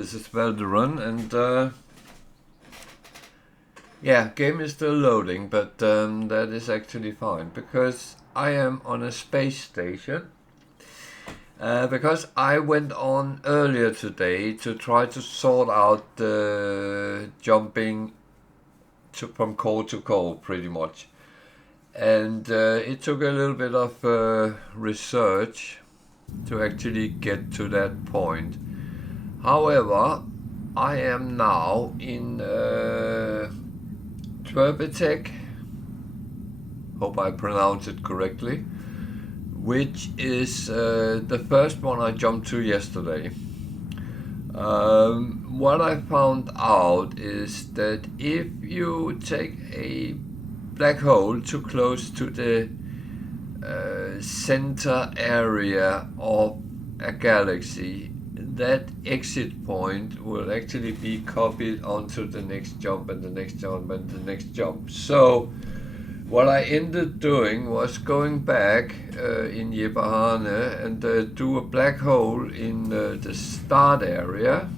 this is Valderon, and yeah, game is still loading, but that is actually fine because I am on a space station. Because I went on earlier today to try to sort out the jumping from core to core, pretty much. And it took a little bit of research to actually get to that point. However, I am now in Twerbetek, hope I pronounce it correctly, which is the first one I jumped to yesterday. What I found out is that if you take a black hole too close to the center area of a galaxy, that exit point will actually be copied onto the next jump and the next jump and the next jump. So what I ended doing was going back in Jebahane and do a black hole in the start area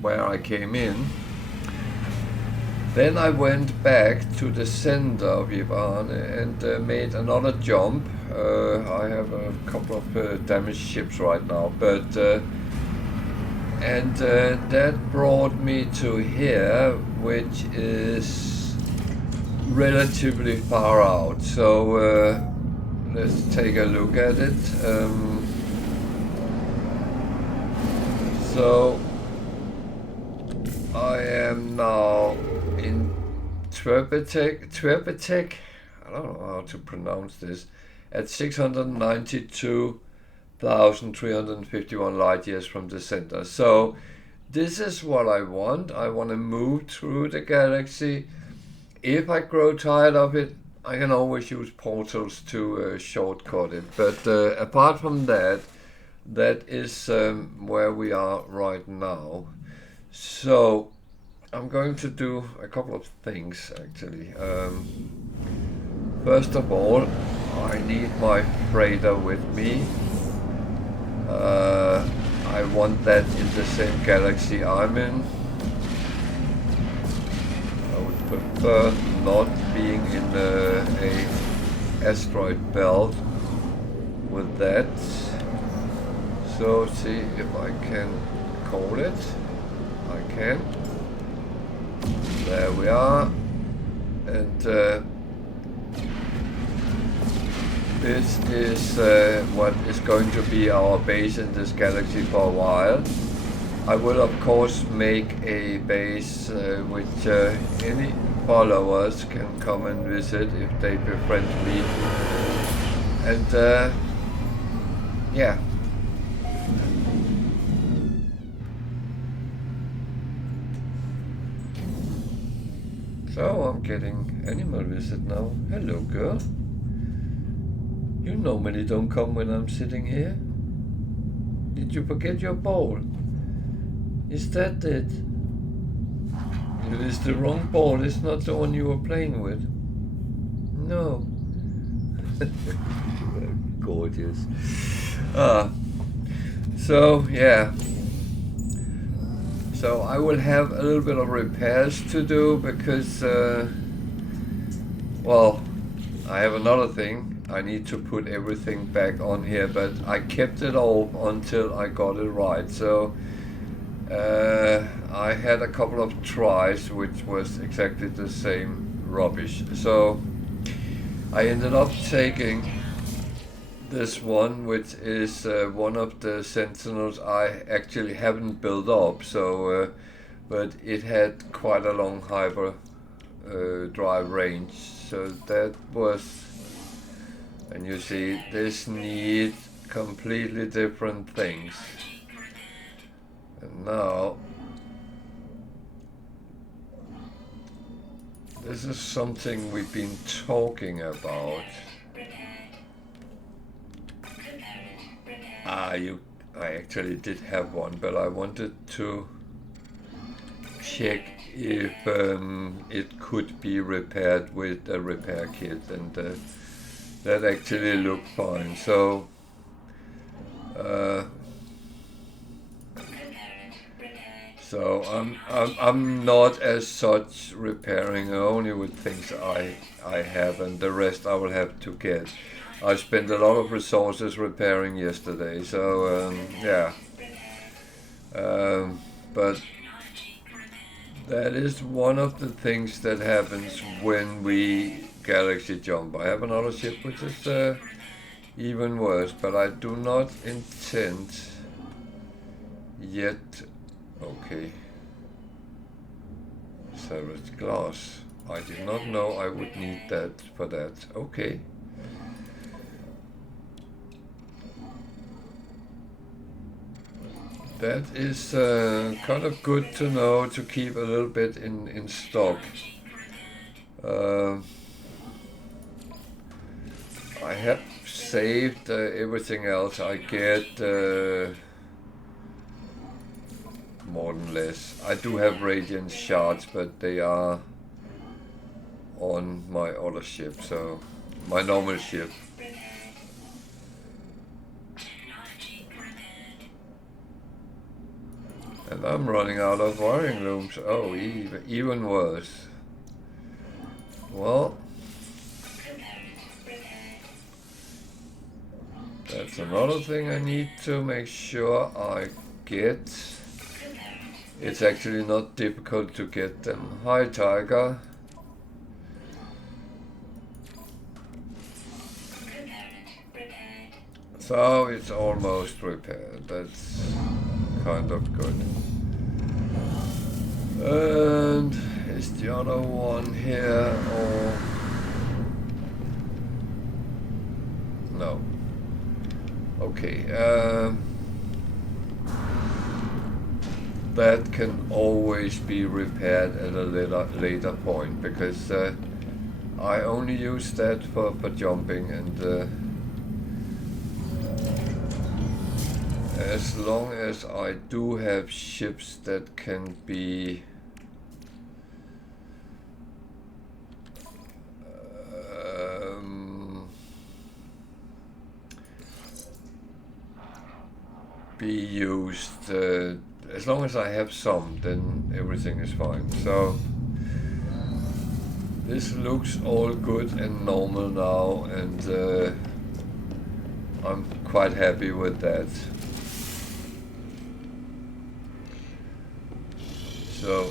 where I came in. Then I went back to the center of Jebahane and made another jump. I have a couple of damaged ships right now, but and that brought me to here, which is relatively far out. So let's take a look at it. So I am now in Twerbetek, I don't know how to pronounce this, at 692,351 light years from the center. So this is what I want. I want to move through the galaxy. If I grow tired of it, I can always use portals to shortcut it. But apart from that, that is where we are right now. So I'm going to do a couple of things actually. First of all, I need my freighter with me. I want that in the same galaxy I'm in. I would prefer not being in a asteroid belt with that. So see if I can call it. I can. There we are. And this is what is going to be our base in this galaxy for a while. I will of course make a base which any followers can come and visit if they befriend me. And yeah. So I'm getting animal visit now. Hello girl. You normally don't come when I'm sitting here. Did you forget your ball? Is that it? It is the wrong ball. It's not the one you were playing with. No. Gorgeous. So yeah. So I will have a little bit of repairs to do because, well, I have another thing. I need to put everything back on here, but I kept it all until I got it right. So I had a couple of tries which was exactly the same rubbish. So I ended up taking this one, which is one of the Sentinels I actually haven't built up. So, but it had quite a long hyper drive range. So that was. And you see, this needs completely different things. And now, this is something we've been talking about. I actually did have one, but I wanted to check if it could be repaired with a repair kit, and that actually looked fine. So So I'm not as such repairing only with things I have, and the rest I will have to get. I spent a lot of resources repairing yesterday, so yeah. But that is one of the things that happens when we galaxy jump. I have another ship which is even worse, but I do not intend yet. Okay. Salvage glass. I did not know I would need that for that. Okay. That is kind of good to know, to keep a little bit in stock. I have saved everything else I get, more than less. I do have radiant shards, but they are on my other ship, so my normal ship. And I'm running out of wiring looms. Oh, even worse. Well, that's another thing I need to make sure I get. It's actually not difficult to get them. Hi, Tiger. So it's almost repaired. That's kind of good. And is the other one here or no? Okay. That can always be repaired at a later point, because I only use that for jumping, and as long as I do have ships that can be used, as long as I have some, then everything is fine. So this looks all good and normal now, and I'm quite happy with that. So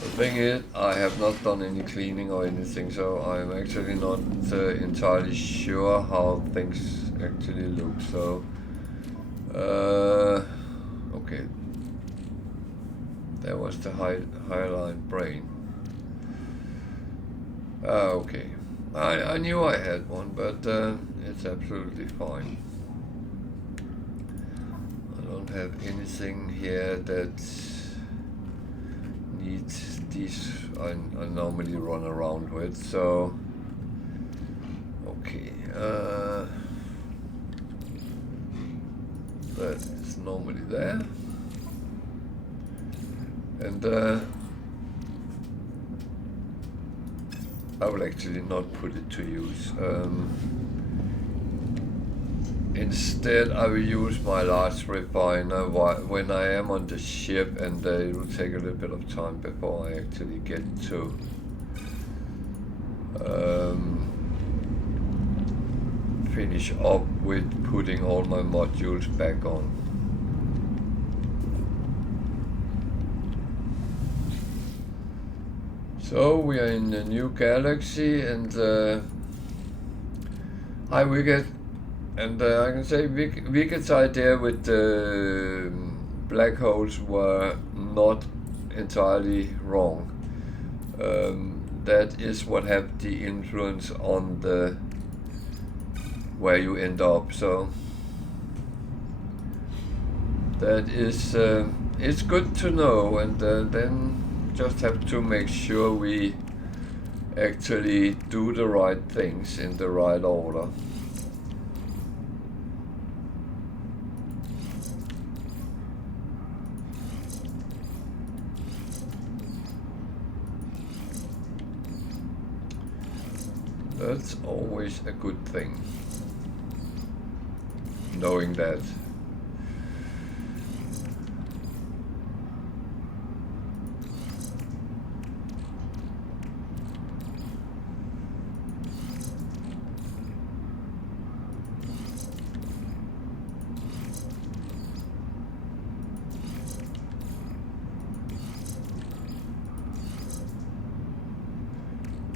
the thing is, I have not done any cleaning or anything, so I'm actually not entirely sure how things actually look. So okay, that was the highline brain. Okay, I knew I had one, but it's absolutely fine. I don't have anything here that needs these I normally run around with, so okay, that is normally there, and I will actually not put it to use. Instead, I will use my large refiner when I am on the ship, and it will take a little bit of time before I actually get to finish up with putting all my modules back on. So we are in a new galaxy, and hi Wicked. And I can say Wicked's idea with the black holes were not entirely wrong. That is what had the influence on the where you end up. So that is it's good to know, and then just have to make sure we actually do the right things in the right order. That's always a good thing, knowing that.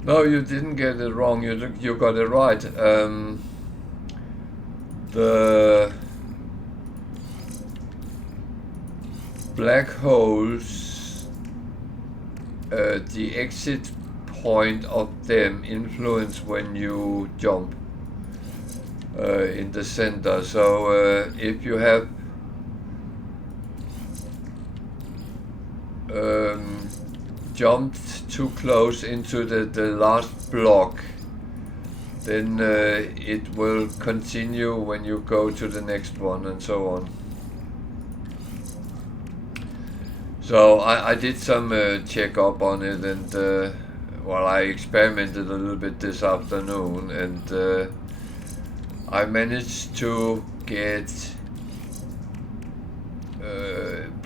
No, you didn't get it wrong. You got it right. The black holes, the exit point of them influence when you jump in the center. So if you have jumped too close into the last block, then it will continue when you go to the next one and so on. So I did some check up on it, and well, I experimented a little bit this afternoon, and I managed to get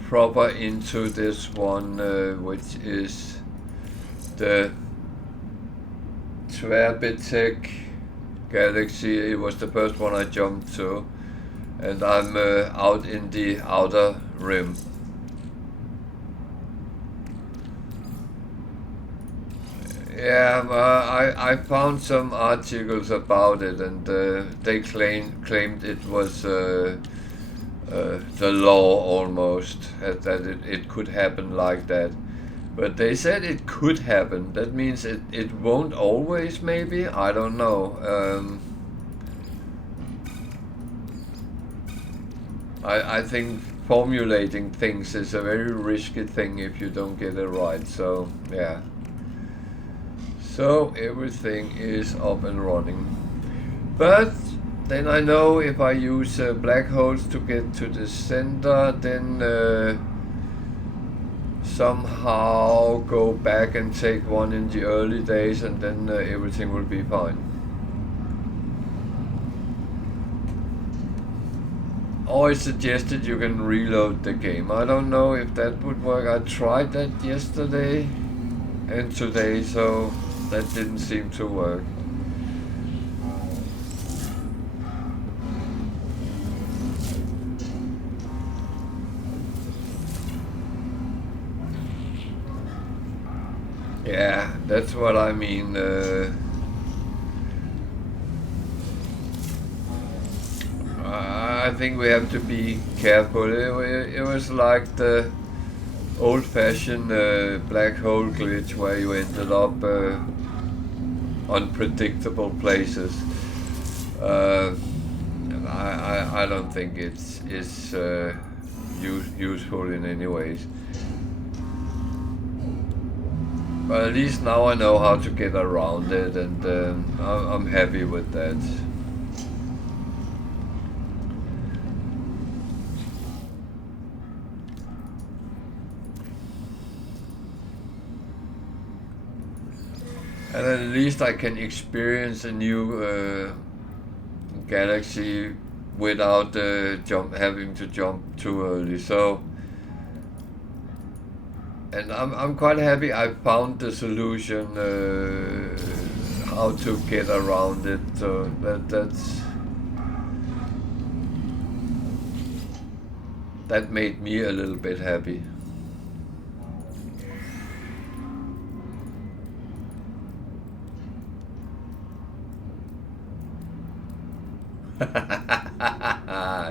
proper into this one, which is the Twerbetek galaxy. It was the first one I jumped to, and I'm out in the outer rim. Yeah, I found some articles about it, and they claimed it was the law almost, that it could happen like that. But they said it could happen. That means it won't always, maybe? I don't know. I think formulating things is a very risky thing if you don't get it right, so yeah. So everything is up and running. But then I know if I use black holes to get to the center, then somehow go back and take one in the early days, and then everything will be fine. Or it's suggested you can reload the game. I don't know if that would work. I tried that yesterday and today, so that didn't seem to work. Yeah, that's what I mean. I think we have to be careful. It was like the old-fashioned black hole glitch where you ended up unpredictable places. I don't think it's useful in any ways. But at least now I know how to get around it, and I'm happy with that. And at least I can experience a new galaxy without having to jump too early. So, and I'm quite happy I found the solution how to get around it. So that made me a little bit happy.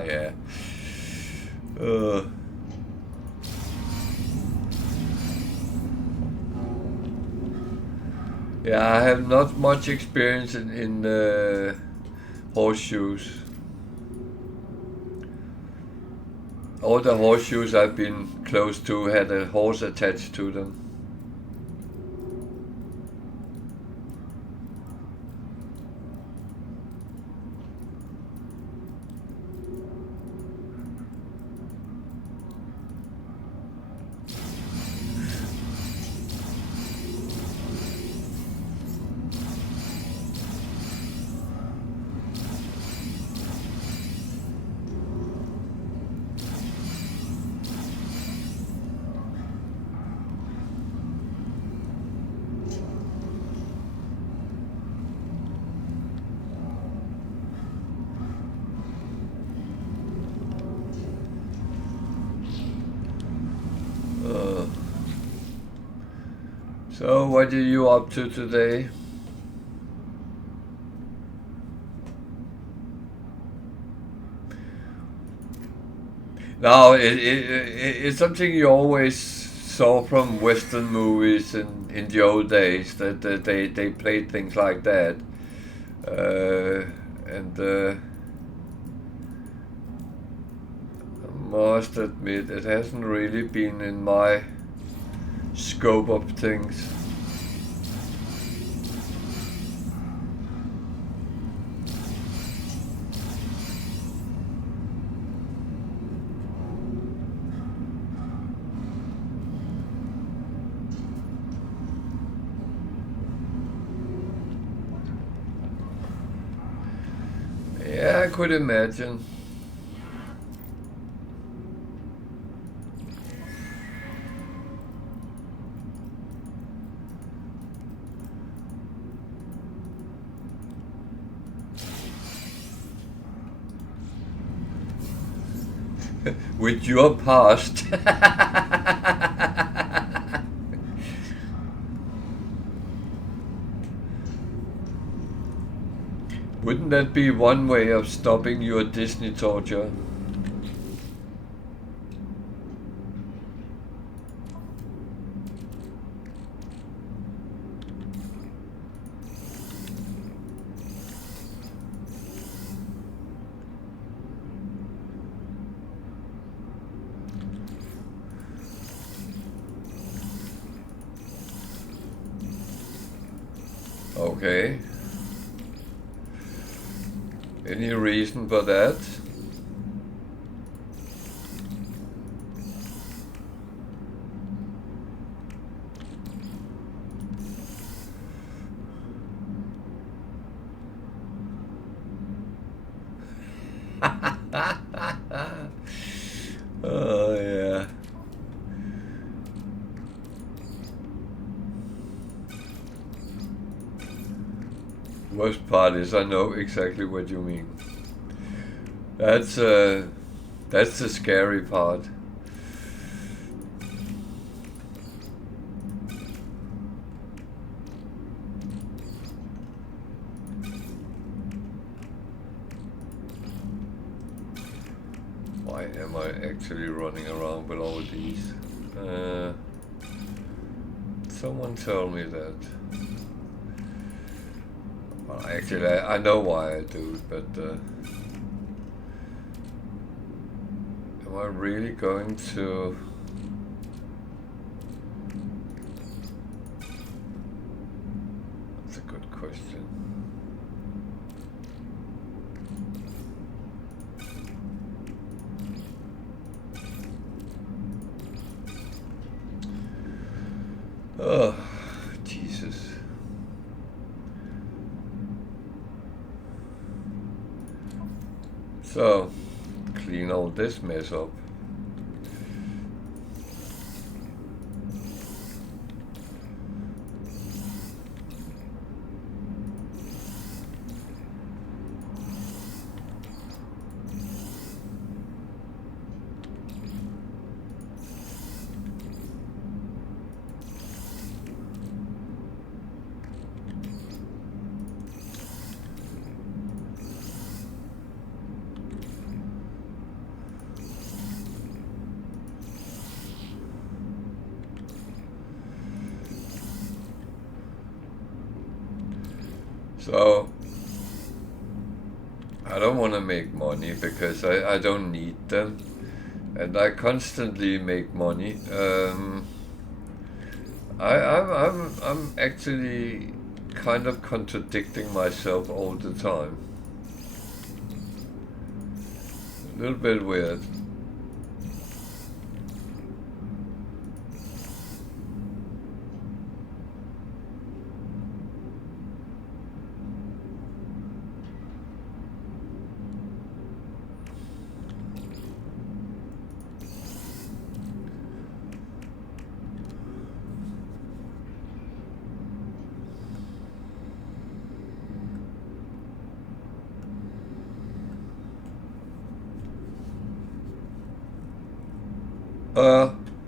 Yeah. Yeah, I have not much experience in horseshoes. All the horseshoes I've been close to had a horse attached to them. So what are you up to today? No, it's something you always saw from Western movies in the old days that they played things like that, and I must admit it hasn't really been in my scope of things. Yeah, I could imagine. With your past. Wouldn't that be one way of stopping your Disney torture? Okay. Any reason for that? Oh yeah. Worst part is I know exactly what you mean. That's the scary part. Why am I actually running around with all these? Someone tell me that. Well, actually, I know why I do it, but am I really going to? That's a good question. Oh, Jesus. So, clean all this mess up. So, I don't want to make money because I don't need them, and I constantly make money. I'm actually kind of contradicting myself all the time. A little bit weird.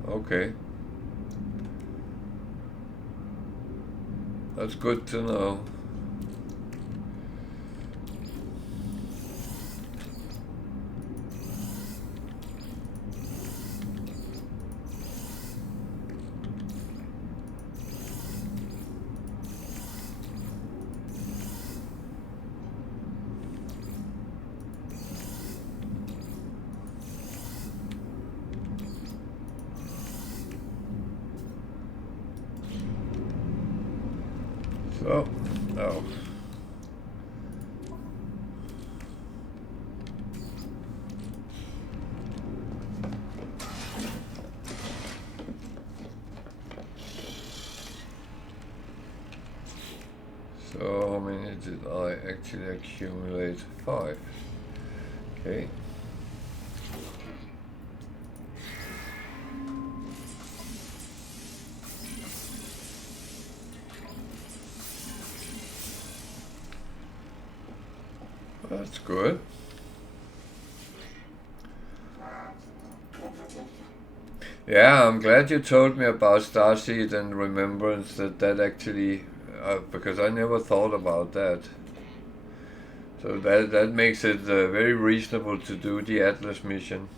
Okay. That's good to know. So, oh. So how many did I actually accumulate? 5. Okay. That's good. Yeah, I'm glad you told me about Starseed and Remembrance, that actually, because I never thought about that. So that makes it very reasonable to do the Atlas mission.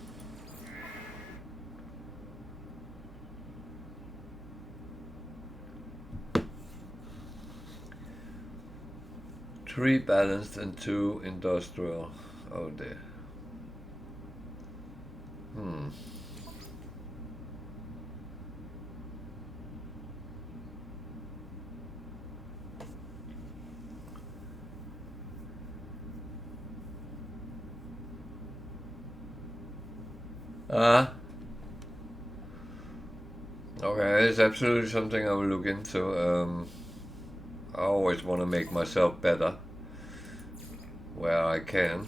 Three balanced and 2 industrial. Oh dear. Okay, it's absolutely something I will look into. I always want to make myself better where I can.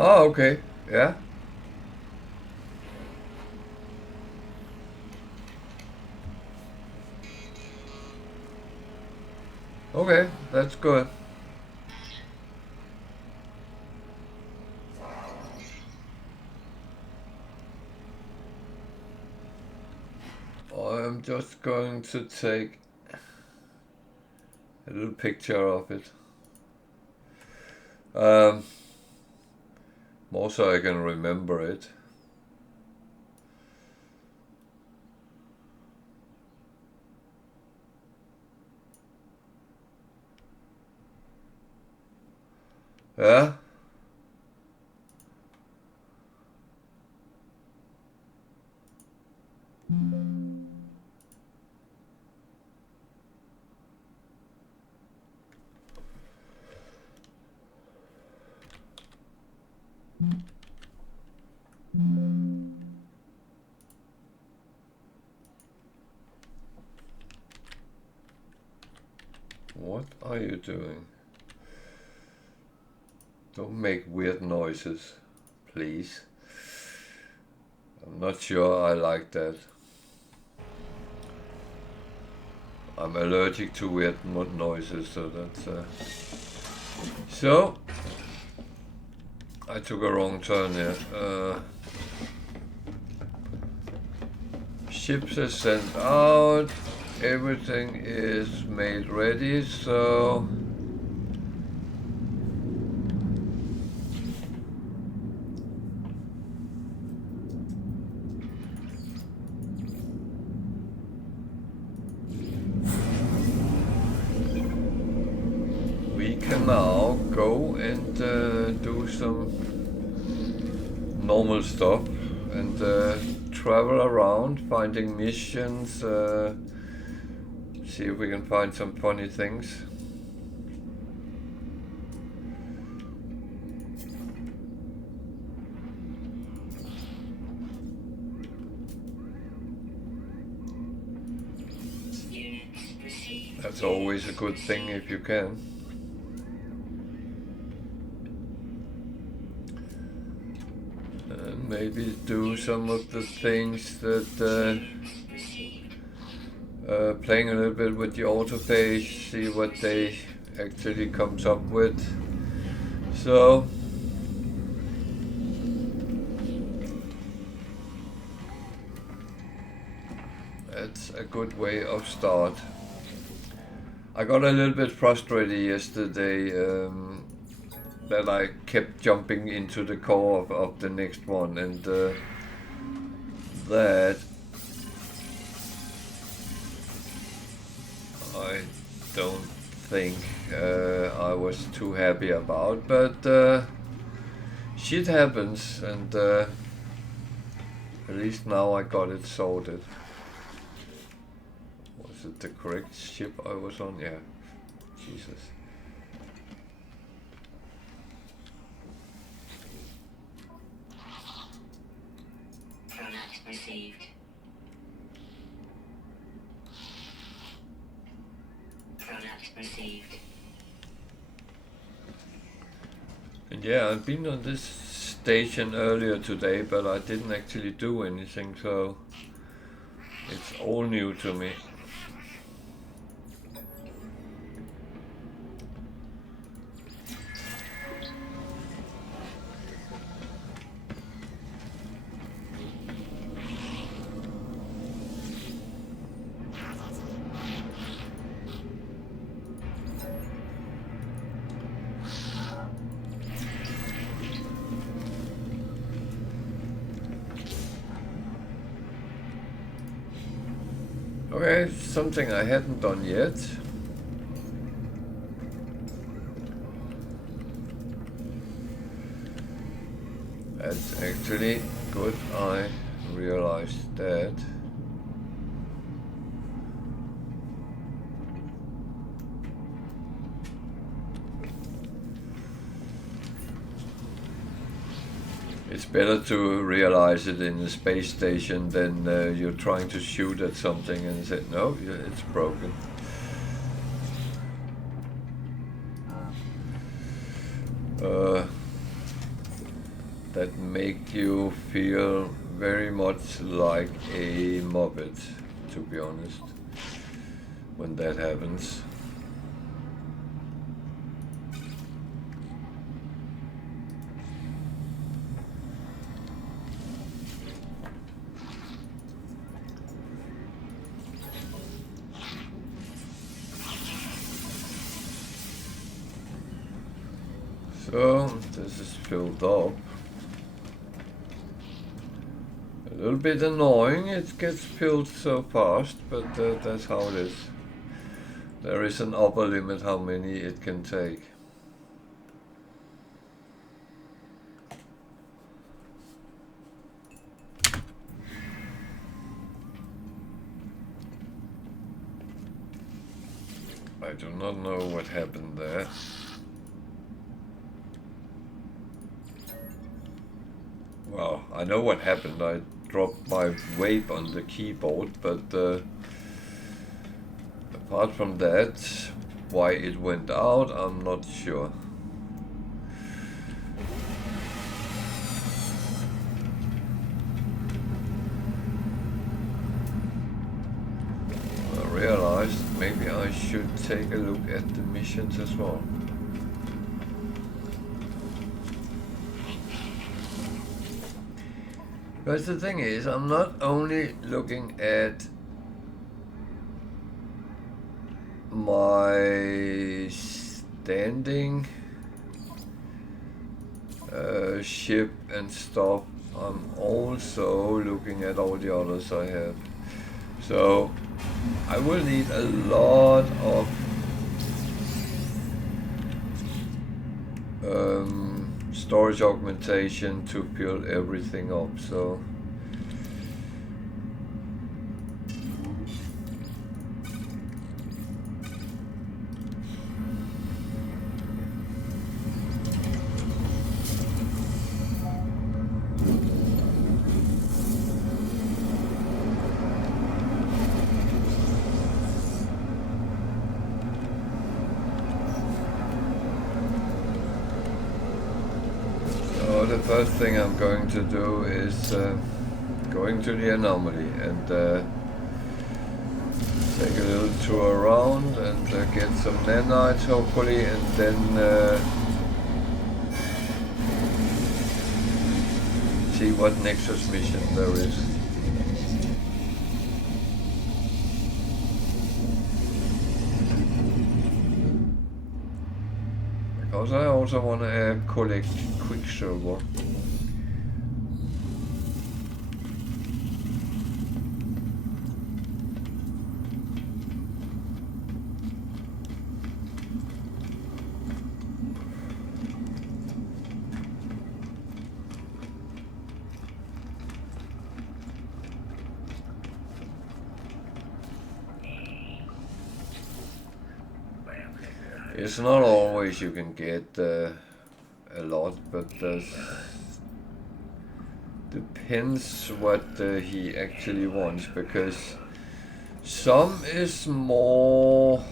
Oh, okay. Yeah. Okay, that's good. I'm just going to take a little picture of it. More so I can remember it. Yeah? What are you doing? Don't make weird noises, please. I'm not sure I like that. I'm allergic to weird noises, so that's... So, I took a wrong turn here. ships are sent out. Everything is made ready, so we can now go and do some normal stuff and travel around finding missions, see if we can find some funny things. That's always a good thing if you can. And maybe do some of the things that playing a little bit with the Autophage, see what they actually comes up with. So that's a good way of start. I got a little bit frustrated yesterday that I kept jumping into the core of the next one, and that I don't think I was too happy about, but shit happens, and at least now I got it sorted. Was it the correct ship I was on? Yeah. Jesus. Product received. Product received. And yeah, I've been on this station earlier today, but I didn't actually do anything, so it's all new to me. Okay, something I hadn't done yet. That's actually good, I realized that. It's better to realize it in the space station than you're trying to shoot at something and say, no, it's broken. That make you feel very much like a Muppet, to be honest, when that happens. So this is filled up. A little bit annoying, it gets filled so fast, but that's how it is. There is an upper limit how many it can take. I do not know what happened there. Well, I know what happened. I dropped my vape on the keyboard, but apart from that, why it went out, I'm not sure. I realized maybe I should take a look at the missions as well. Because the thing is, I'm not only looking at my standing ship and stuff, I'm also looking at all the others I have. So I will need a lot of storage augmentation to build everything up. So the first thing I'm going to do is going to the anomaly and take a little tour around and get some nanites hopefully, and then see what Nexus mission there is. Because I also want to collect Quicksilver. It's not always you can get a lot, but depends what he actually wants, because some is more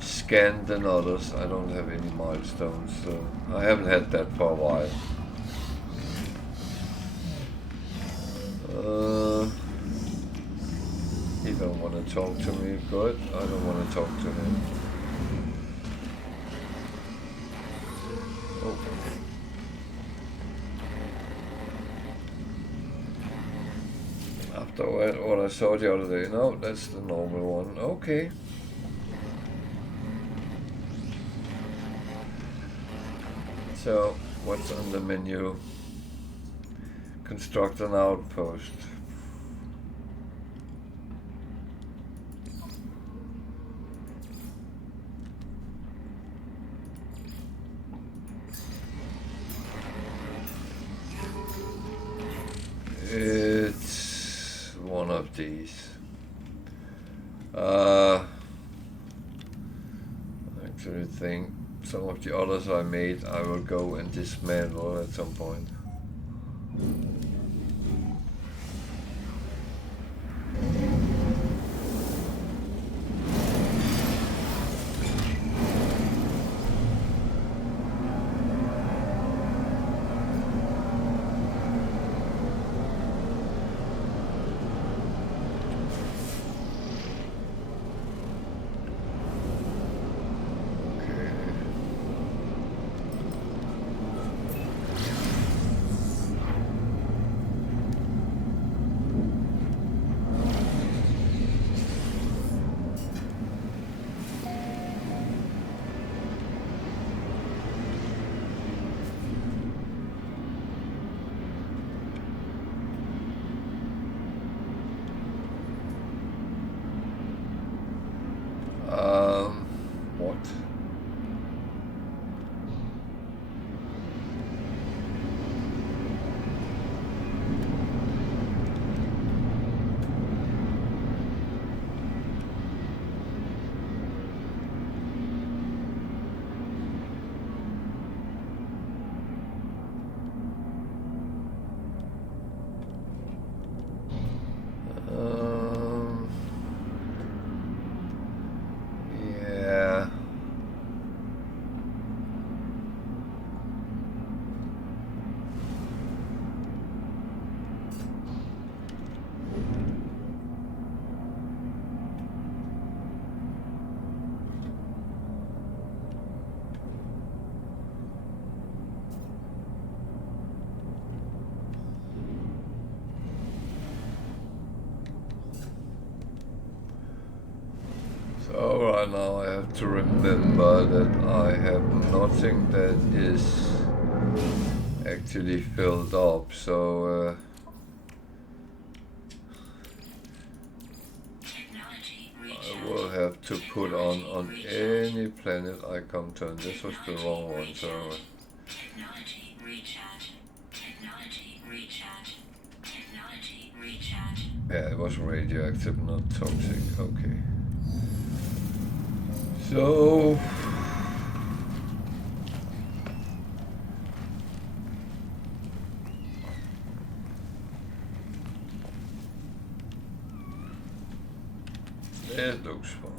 scanned than others. I don't have any milestones, so I haven't had that for a while. He don't want to talk to me. Good. I don't want to talk to him. Oh. After what I saw the other day. No, that's the normal one. Okay. So, what's on the menu? Construct an outpost. It's one of these. I actually think some of the others I made I will go and dismantle at some point. What? Yeah. So right now I have to remember that I have nothing that is actually filled up, so I will have to put on any planet I come to, and this was the wrong one, so Technology recharge. Technology recharge. Technology recharge. yeah, it was radioactive, not toxic. Okay. So it looks fine.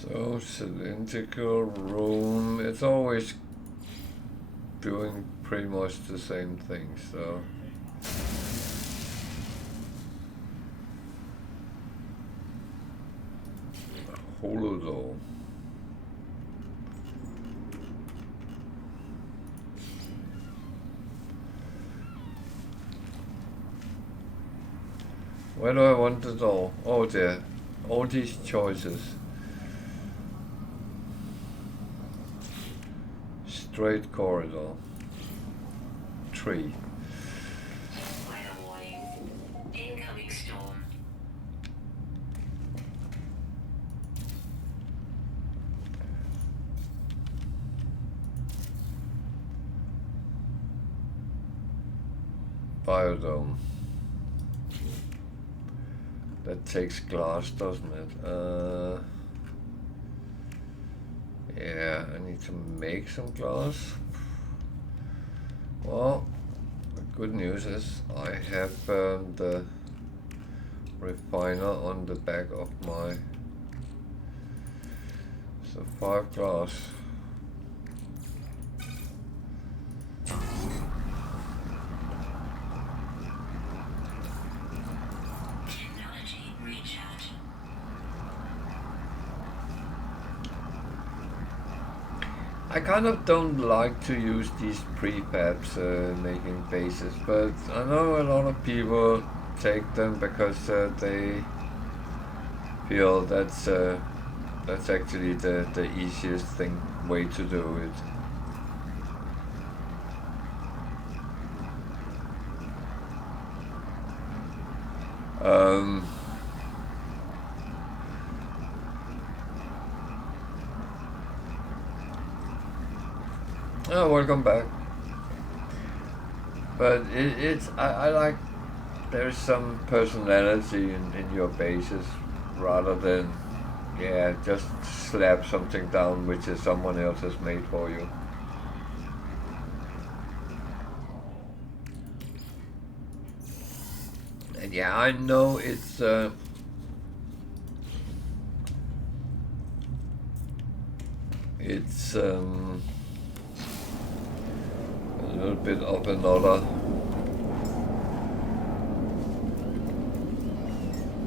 So cylindrical room, it's always doing pretty much the same thing, so holodoll. Where do I want it all? Oh dear, all these choices. Straight corridor. Tree. Weather warning. Incoming storm. Biodome. That takes glass, doesn't it? Yeah, I need to make some glass. Well, the good news is I have the refiner on the back of my, so 5 glass. Technology recharge. I kind of don't like to use these prefabs making bases, but I know a lot of people take them because they feel that's actually the easiest way to do it. Oh, welcome back. But I like there's some personality in your bases rather than, yeah, just slap something down which is someone else has made for you. And yeah, I know it's a little bit of another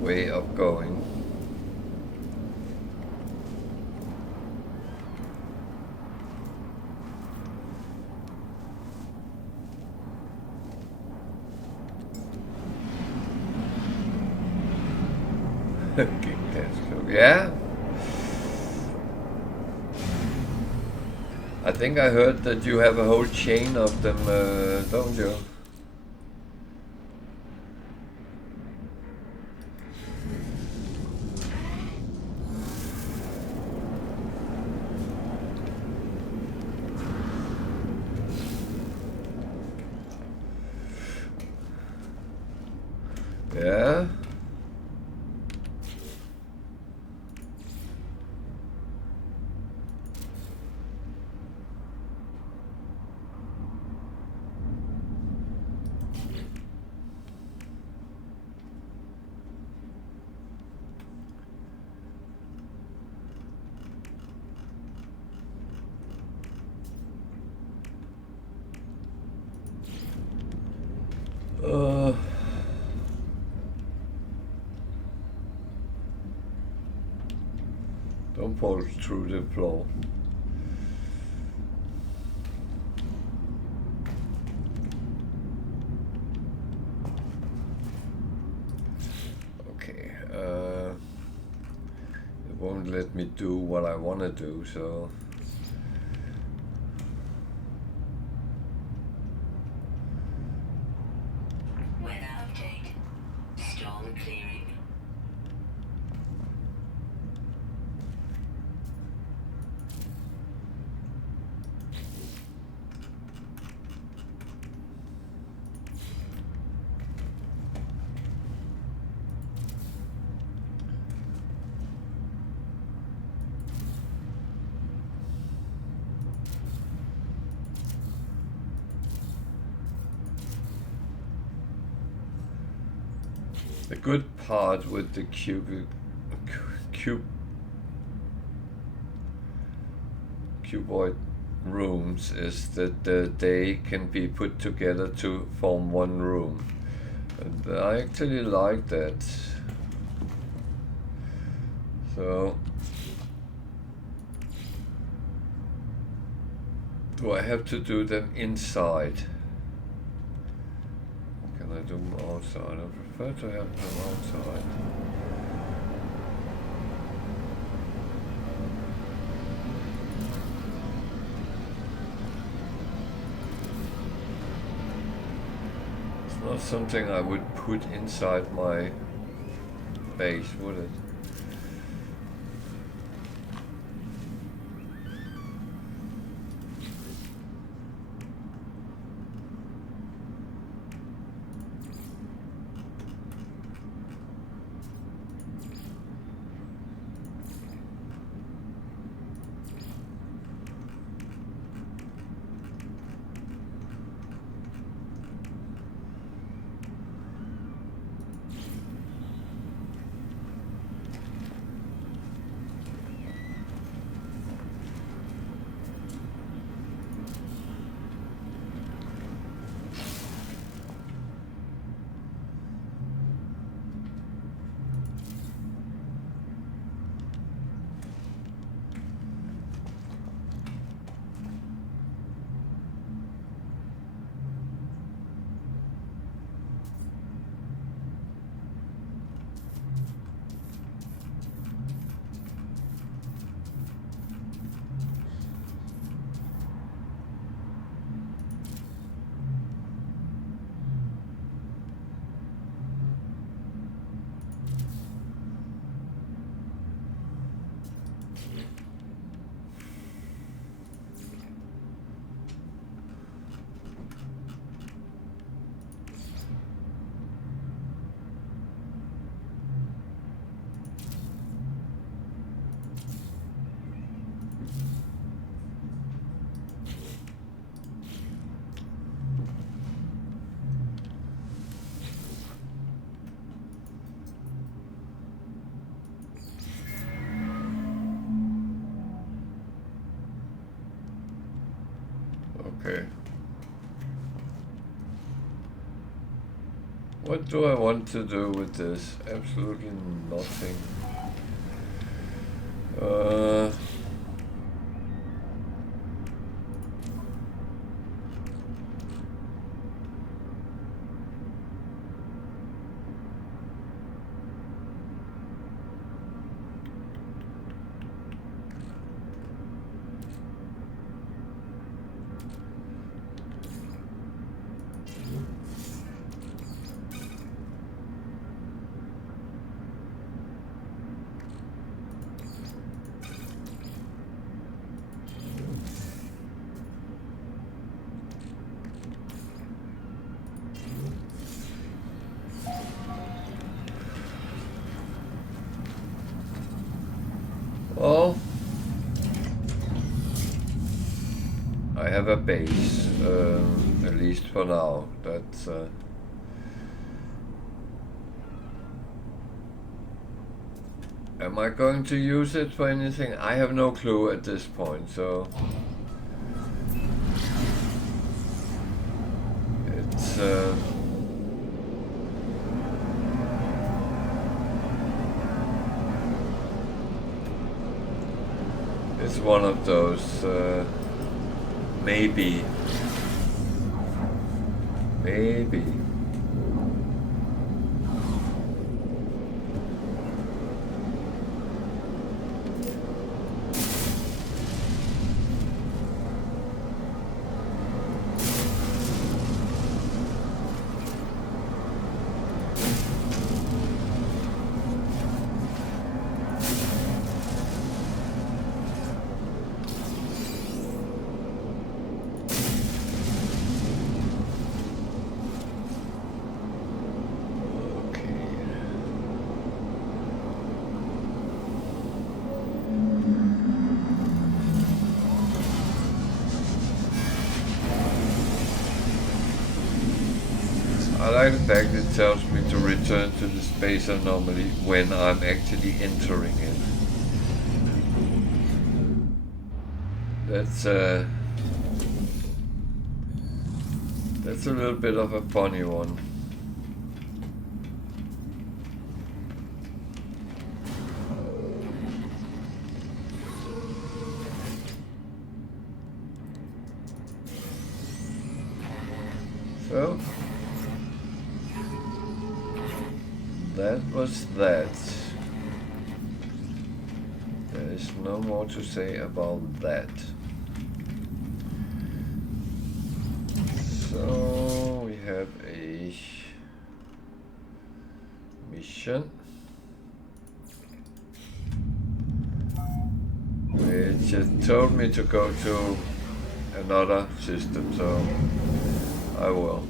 way of going. Yeah. I think I heard that you have a whole chain of them, don't you? Yeah. Don't fall through the floor. Okay, it won't let me do what I want to do, so... Weather update. Storm clearing. The good part with the cuboid rooms is that they can be put together to form one room, and I actually like that. So do I have to do them inside? Can I do them outside? I prefer to have them outside. It's not something I would put inside my base, would it? Okay. What do I want to do with this? Absolutely nothing. Well, I have a base, at least for now. That's am I going to use it for anything? I have no clue at this point, so it's It's one of those, maybe. Maybe. I like the fact it tells me to return to the space anomaly when I'm actually entering it. That's a little bit of a funny one. So that was that. There is no more to say about that. So we have a mission which told me to go to another system, so I will.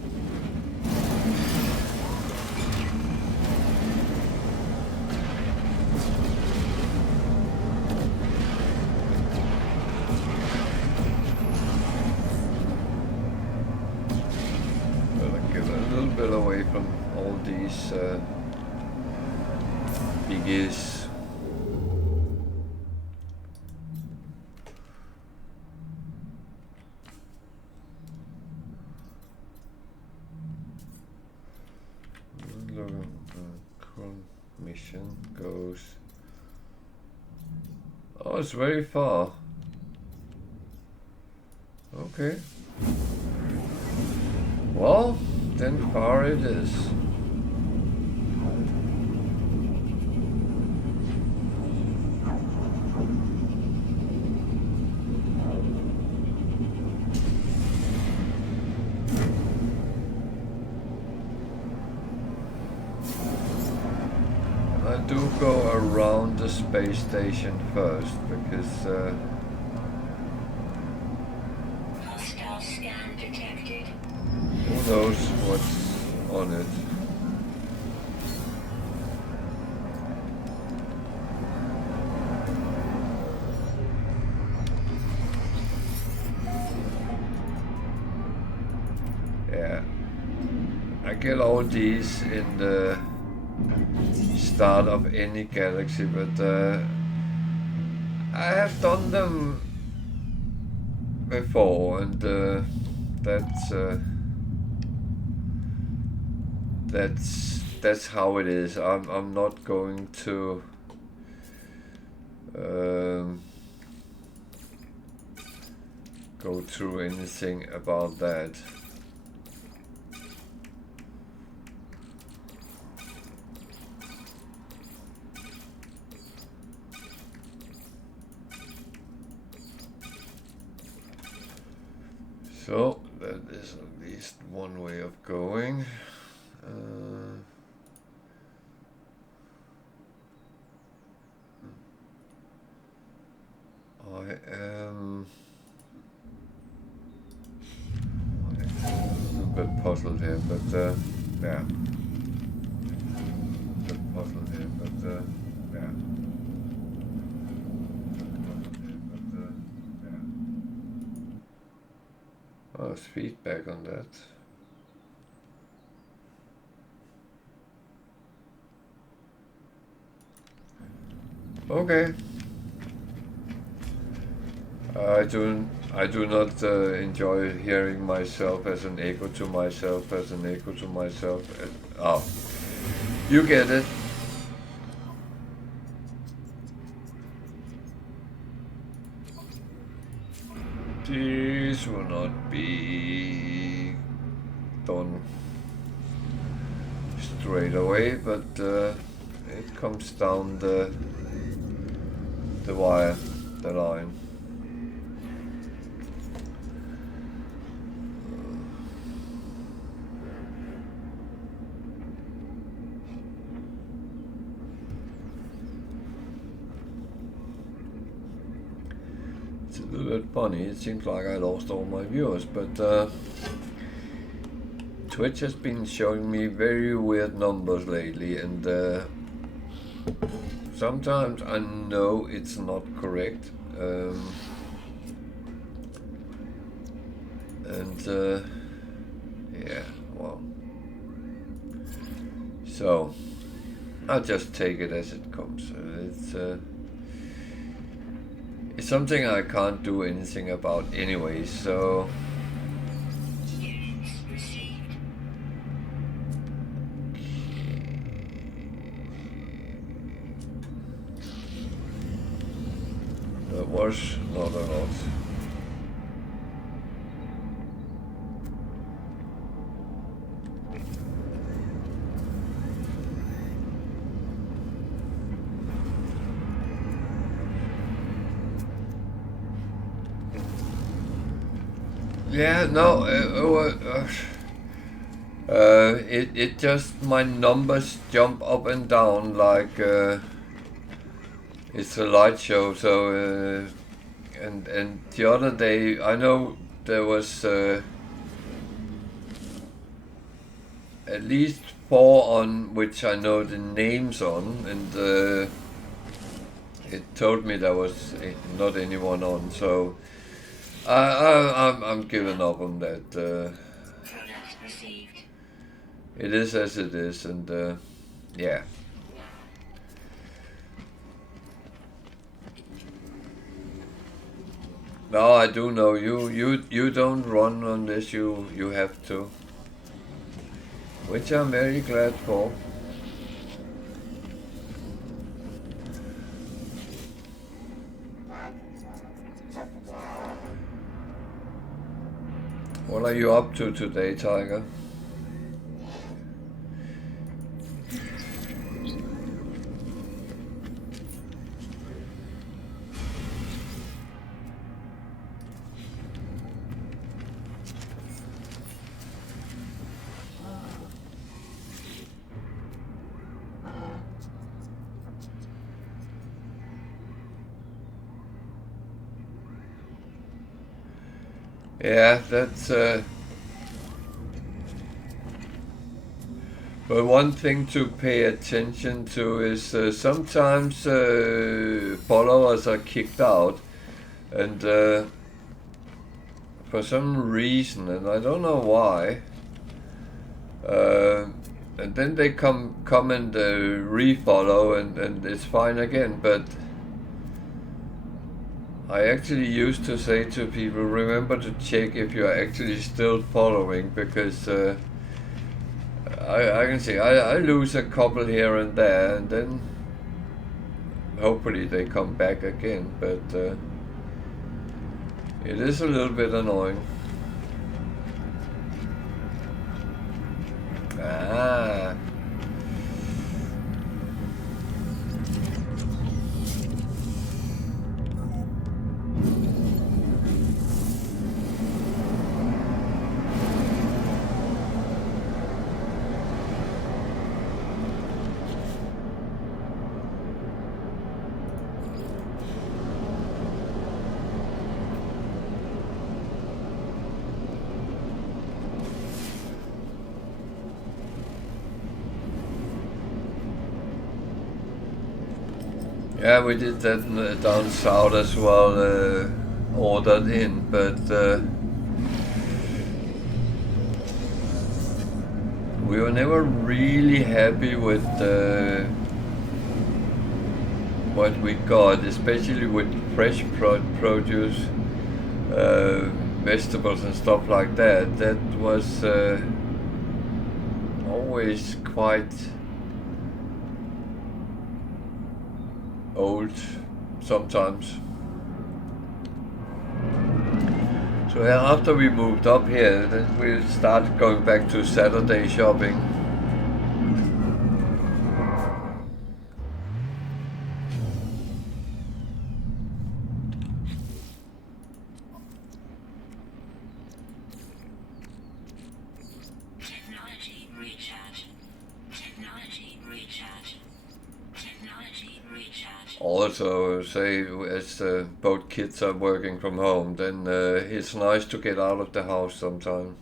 Away from all these biggies. Mission goes. Oh, it's very far. Okay. Well, then far it is. I do go around the space station first because Hostile scan detected. who knows what's on it. Yeah, I get all these in the start of any galaxy, but I have done them before, and that's how it is. I'm not going to go through anything about that. So that is at least one way of going. I am a bit puzzled here, but yeah. A bit puzzled here, but yeah. Oh, there's feedback on that. Okay. I do not enjoy hearing myself as an echo to myself, as an echo to myself. Oh, you get it. This will not be done straight away, but it comes down the wire, the line. It's a little bit funny. It seems like I lost all my viewers, but Twitch has been showing me very weird numbers lately, and sometimes I know it's not correct, yeah, well, so I'll just take it as it comes. It's something I can't do anything about anyway, so Units received. that was not a lot. Yeah, no, it just, my numbers jump up and down like it's a light show. So and the other day I know there was at least 4 on which I know the names on, and it told me there was not anyone on, so I'm giving up on that. Product received. It is as it is, and yeah. No, I do know you don't run on this. You have to, which I'm very glad for. What are you up to today, Tiger? Yeah, that's but one thing to pay attention to is sometimes followers are kicked out, and for some reason, and I don't know why, and then they come and refollow, and it's fine again. But I actually used to say to people, remember to check if you are actually still following, because I can see I lose a couple here and there, and then hopefully they come back again, but it is a little bit annoying. Ah. Yeah, we did that down south as well, ordered in, but we were never really happy with what we got, especially with fresh produce, vegetables and stuff like that. That was always quite old sometimes. So yeah, after we moved up here, then we started going back to Saturday shopping. Technology recharge. Technology recharge. Technology recharge. Also, say as both kids are working from home, then it's nice to get out of the house sometimes.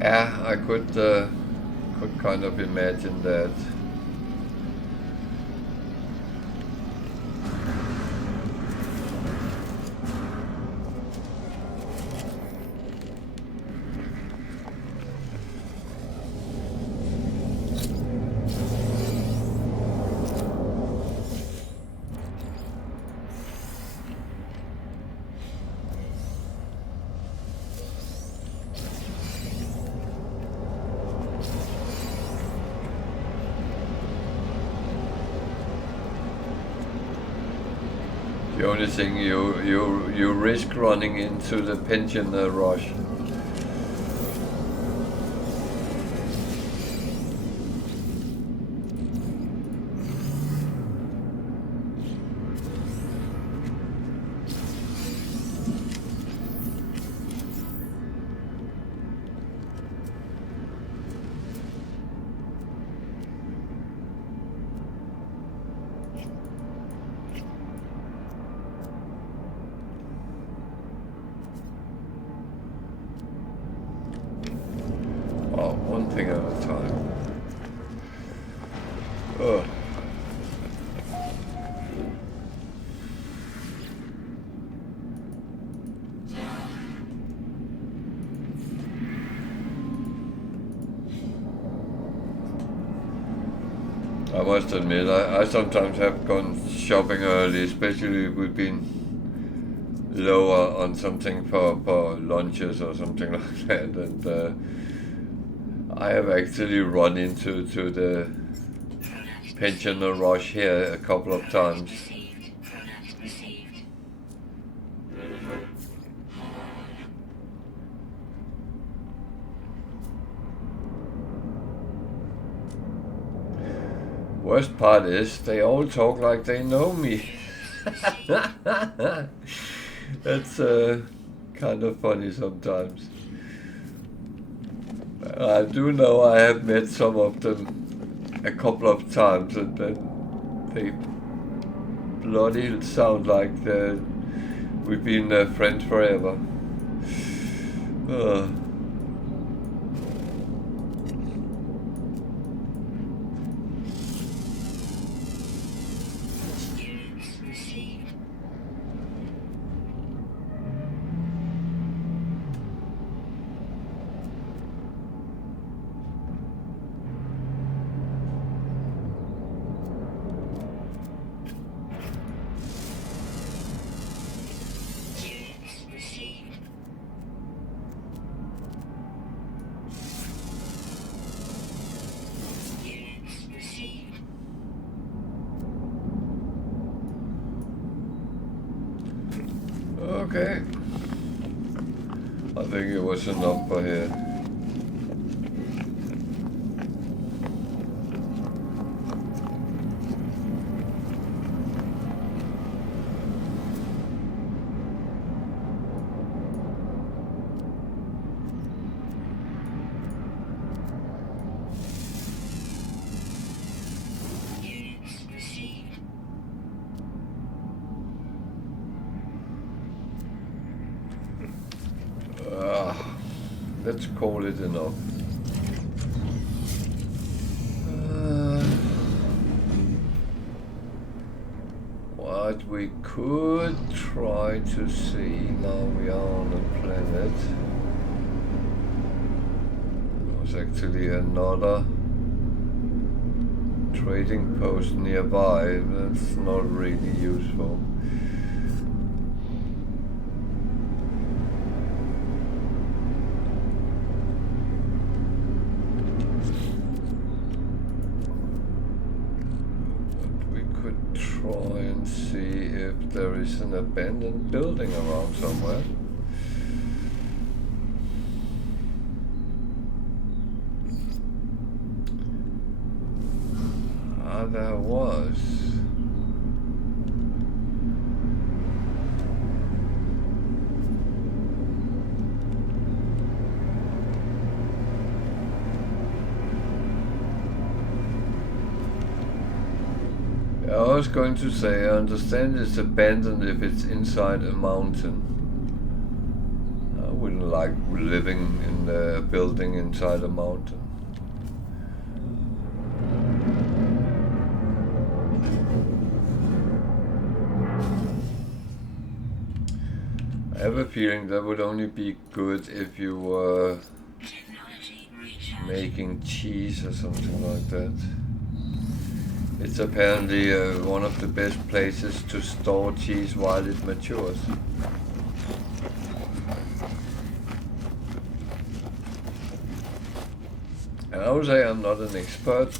Yeah, I could kind of imagine that. The only thing you risk running into the pension rush. Oh, one thing at a time. Ugh. I must admit, I sometimes have gone shopping early, especially if we've been lower on something for lunches or something like that, and I have actually run into the pensioner rush here a couple of times. Received. Product received. Worst part is they all talk like they know me. That's kind of funny sometimes. I do know I have met some of them a couple of times, and then they bloody sound like we've been friends forever. Units received. Units received. Units received. Okay. I think it was enough for here. Units let's call it enough. What we could try to see, now we are on a planet. There's actually another trading post nearby. That's not really useful. Try and see if there is an abandoned building around somewhere. There was. I was going to say, I understand it's abandoned if it's inside a mountain. I wouldn't like living in a building inside a mountain. I have a feeling that would only be good if you were making cheese or something like that. It's apparently one of the best places to store cheese while it matures. And I would say I'm not an expert,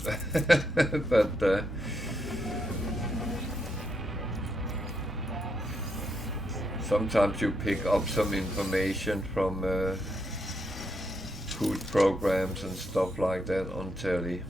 but sometimes you pick up some information from food programs and stuff like that on telly.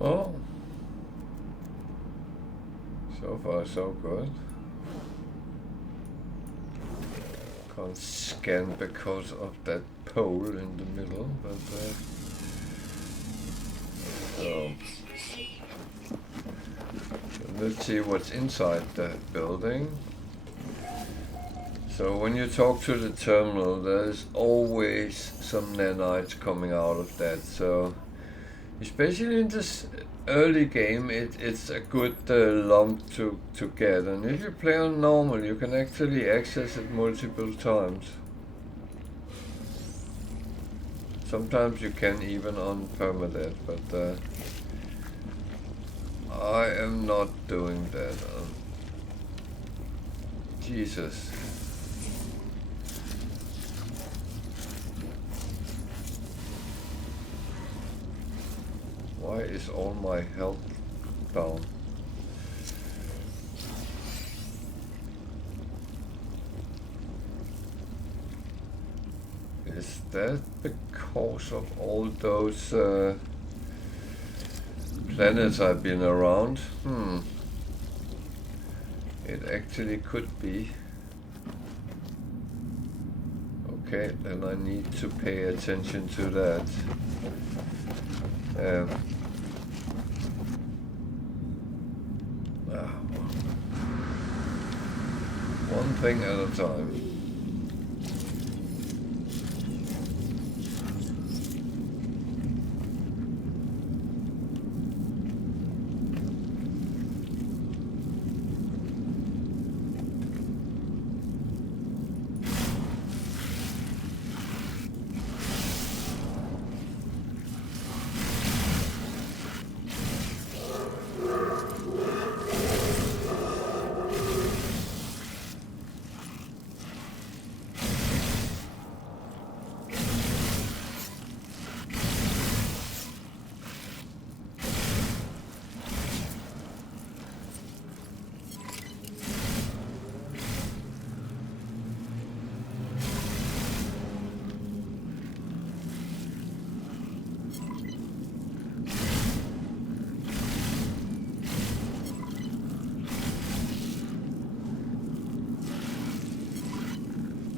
Oh, so far so good. Can't scan because of that pole in the middle, but so let's see what's inside that building. So when you talk to the terminal, there's always some nanites coming out of that. So especially in this early game, it's a good lump to get, and if you play on normal, you can actually access it multiple times. Sometimes you can even on Permadeath, but I am not doing that. Jesus. Why is all my health down? Is that because of all those planets I've been around? It actually could be. Okay, then I need to pay attention to that. One thing at a time.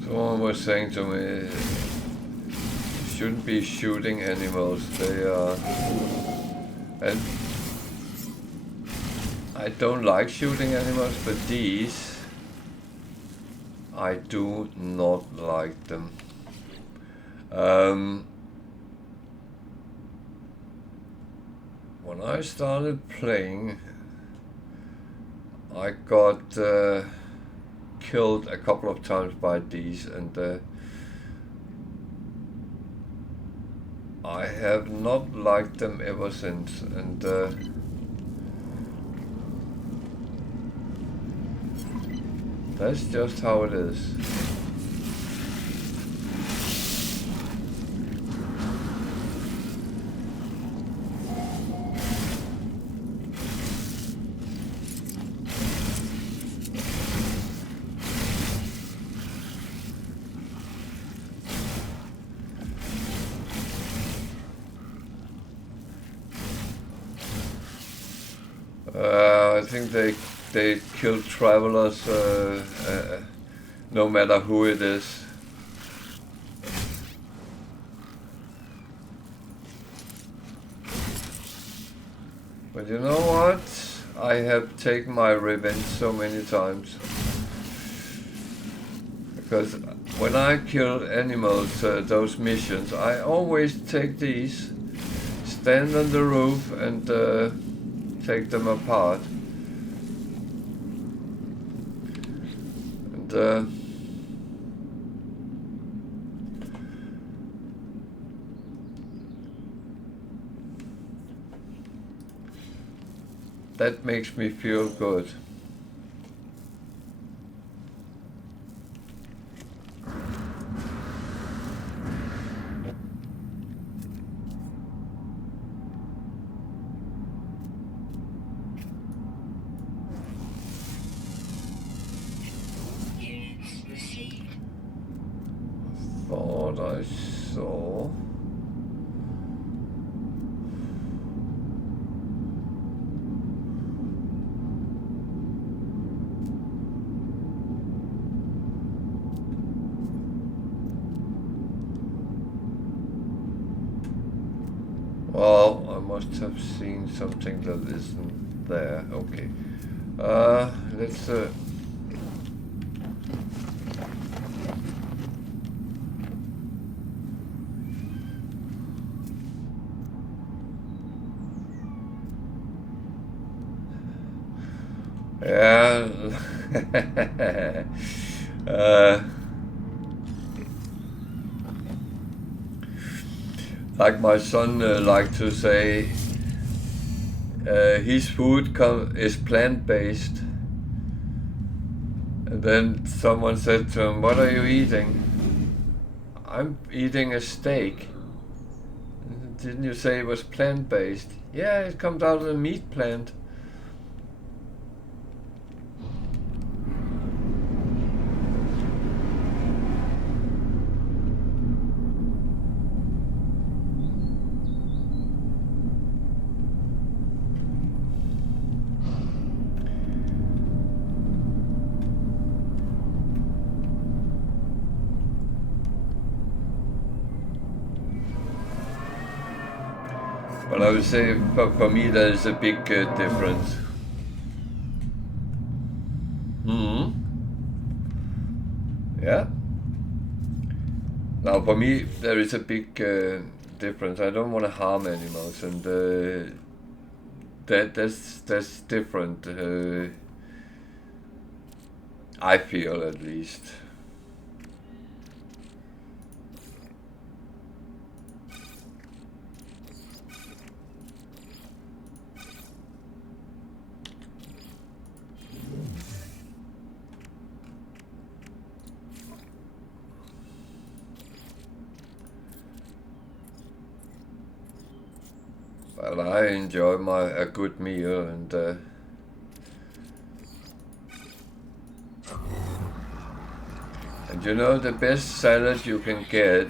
Someone was saying to me, shouldn't be shooting animals. They are, and I don't like shooting animals, but these, I do not like them. When I started playing, I got killed a couple of times by these, and I have not liked them ever since. And that's just how it is. I think they kill travelers no matter who it is. But you know what? I have taken my revenge so many times. Because when I kill animals, those missions, I always take these, stand on the roof and take them apart. And that makes me feel good. Thought I saw. Well, I must have seen something that isn't there. Okay. Let's yeah. Like my son liked to say, his food is plant-based. And then someone said to him, "What are you eating?" "I'm eating a steak." "Didn't you say it was plant-based?" "Yeah, it comes out of a meat plant." But I would say for me there is a big difference. Yeah. Now for me there is a big difference. I don't want to harm animals, and that's different. I feel, at least. But I enjoy a good meal, and you know, the best salad you can get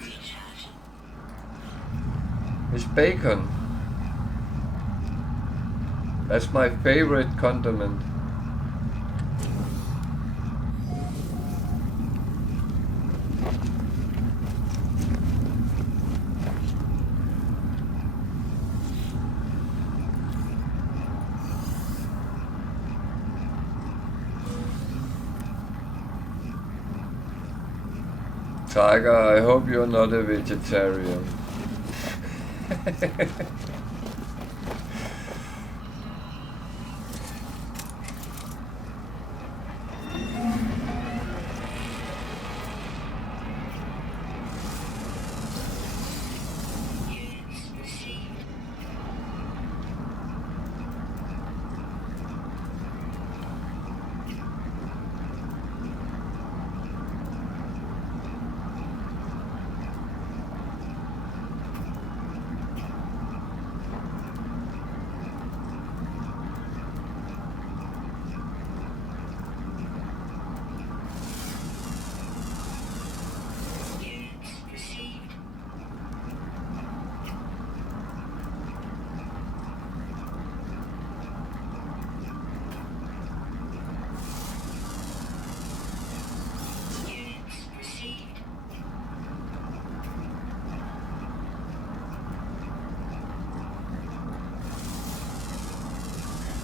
is bacon. That's my favorite condiment. Tiger, I hope you're not a vegetarian.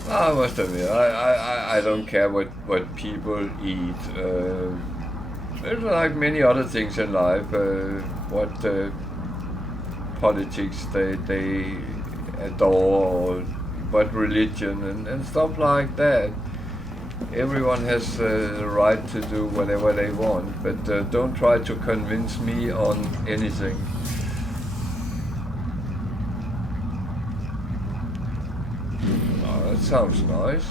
I must admit, I don't care what people eat. It's like many other things in life. What politics they adore, or what religion and stuff like that. Everyone has the right to do whatever they want, but don't try to convince me on anything. That sounds nice.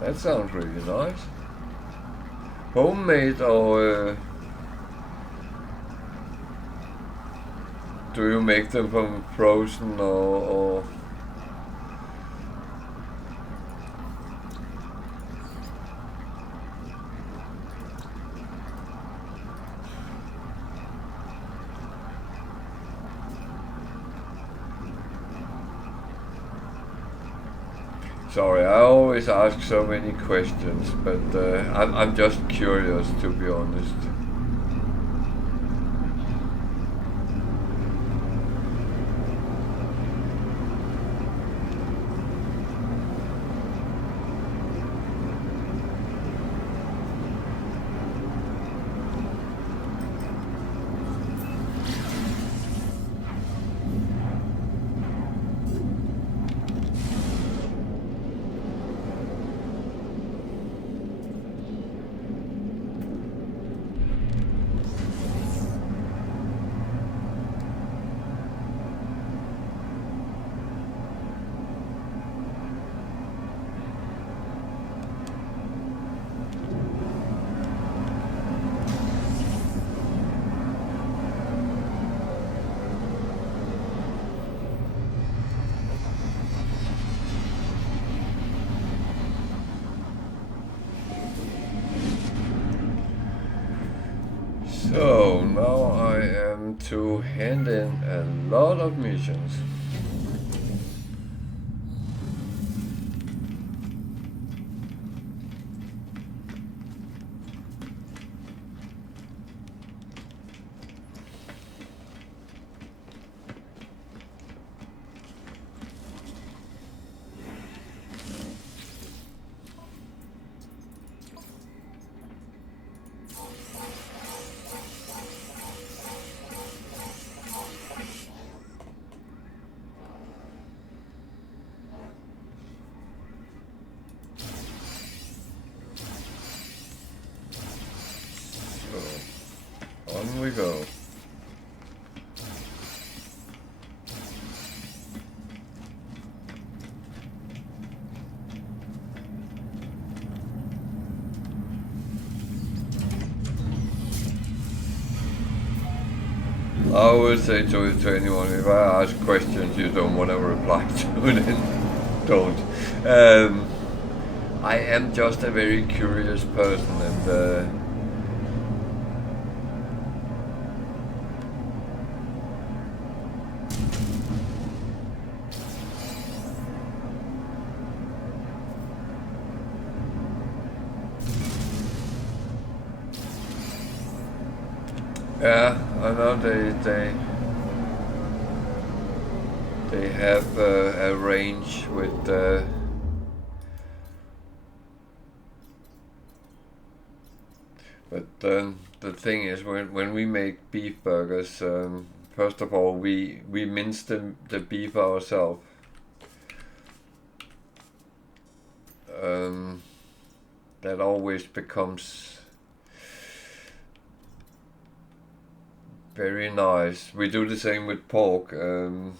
That sounds really nice. Homemade or do you make them from frozen or Sorry, I always ask so many questions, but I'm just curious, to be honest. So now I am to hand in a lot of missions. On we go. I always say to anyone, if I ask questions you don't want to reply to, then don't. I am just a very curious person, and yeah, I know they have a range with But the thing is, when we make beef burgers, first of all, we mince the beef ourselves. That always becomes very nice. We do the same with pork. And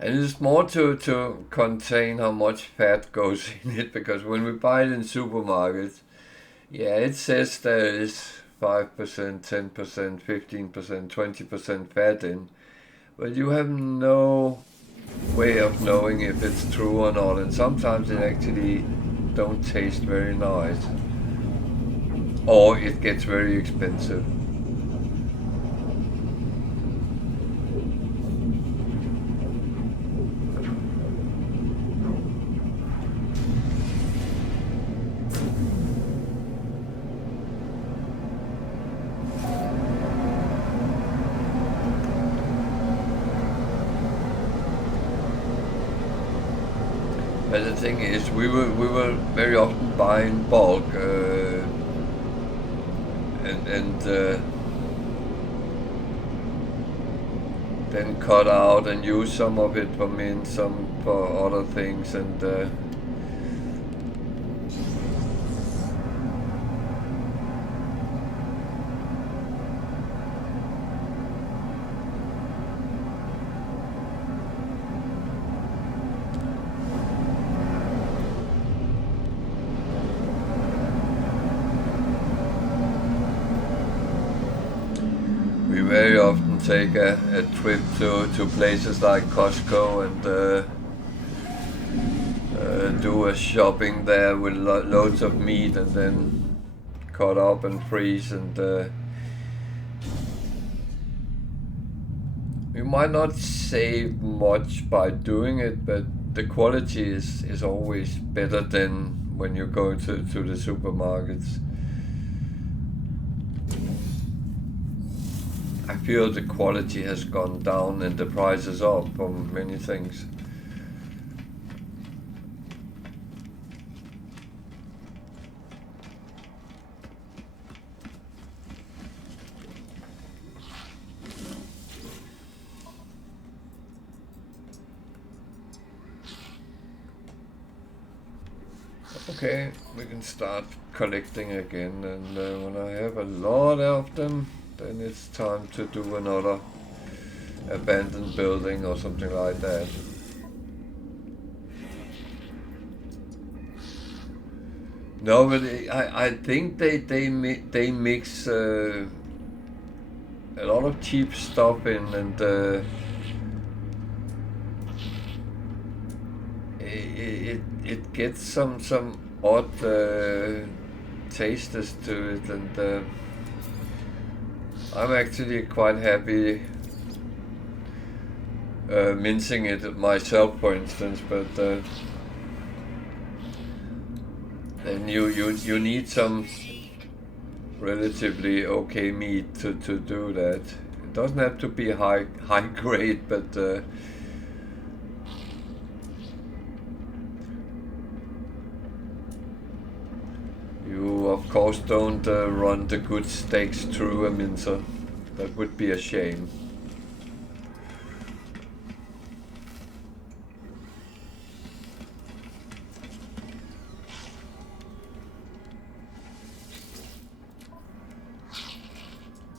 it's more to contain how much fat goes in it, because when we buy it in supermarkets, yeah, it says there is 5%, 10%, 15%, 20% fat in, but you have no way of knowing if it's true or not, and sometimes it actually don't taste very nice, or it gets very expensive. But the thing is, we were very often buy in bulk, and then cut out and use some of it for mint, some for other things, and we very often take a trip to places like Costco and do a shopping there with loads of meat, and then cut up and freeze, and you might not save much by doing it, but the quality is always better than when you go to the supermarkets. I feel the quality has gone down and the price is up on many things. Okay, we can start collecting again, and when I have a lot of them, then it's time to do another abandoned building or something like that. No, but I think they mix a lot of cheap stuff in, and it gets some odd tastes to it, and I'm actually quite happy mincing it myself, for instance, but then you need some relatively okay meat to do that. It doesn't have to be high grade, but you of course don't run the good steaks through a mincer. That would be a shame.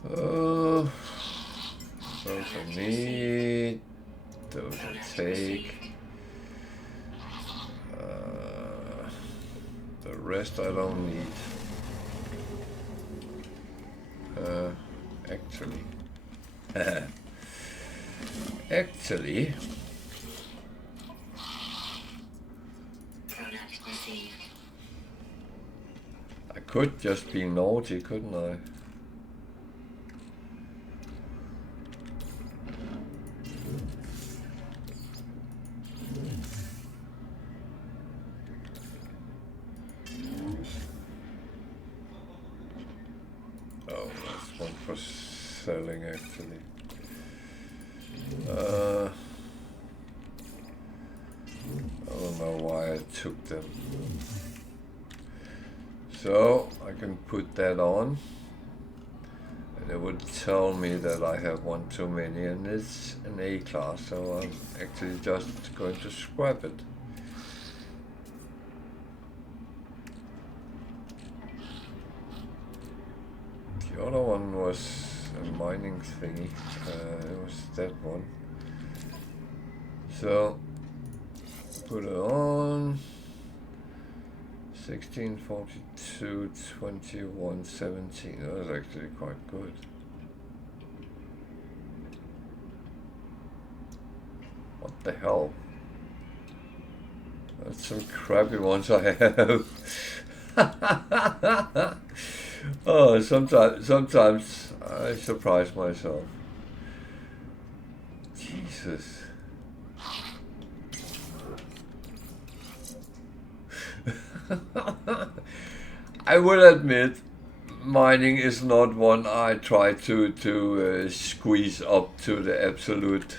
Those I need, those I take. The rest I don't need. Actually, Product received. I could just be naughty, couldn't I? Oh, that's one for selling actually. I don't know why I took them. So I can put that on, and it would tell me that I have one too many, and it's an A class, so I'm actually just going to scrap it. The other one was a mining thingy, it was that one. So put it on. 16, 42, 21, 17. That was actually quite good. What the hell? That's some crappy ones I have. Oh, sometimes I surprise myself. Jesus. I will admit, mining is not one I try to squeeze up to the absolute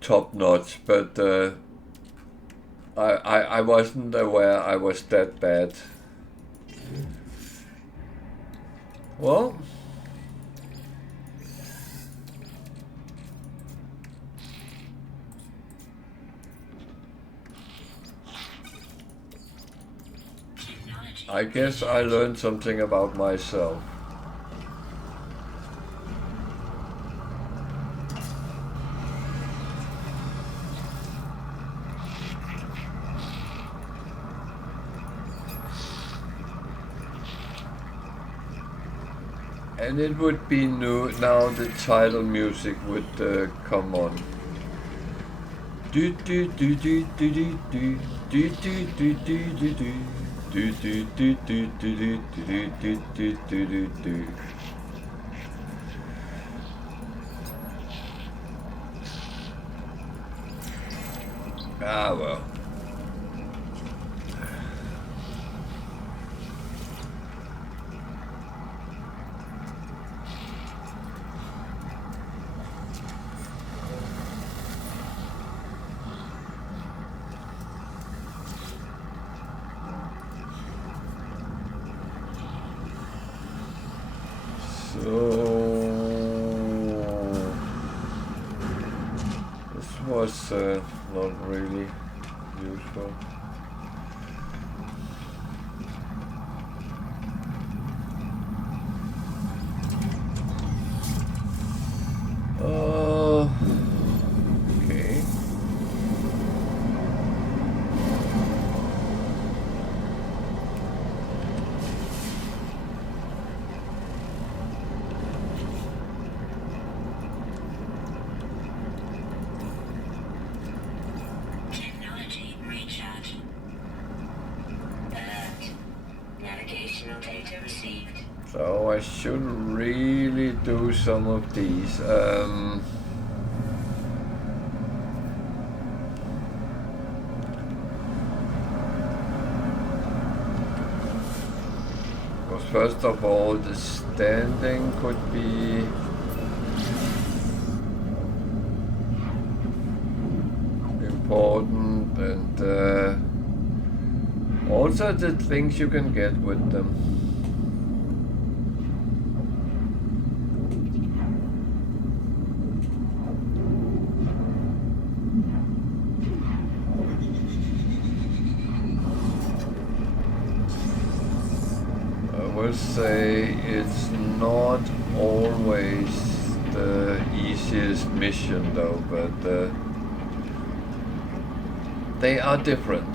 top notch, but I wasn't aware I was that bad. Well, I guess I learned something about myself. And it would be new now. The title music would come on. Do do do do do do do do do do do do do. Do do do do do do do do do do do do. Ah well. This was not really useful. Okay. Technology recharge. Alert. Navigational data received. So I should really do some of these. Because first of all, the standing could be important, and also the things you can get with them. I would say it's not always the easiest mission though, but they are different.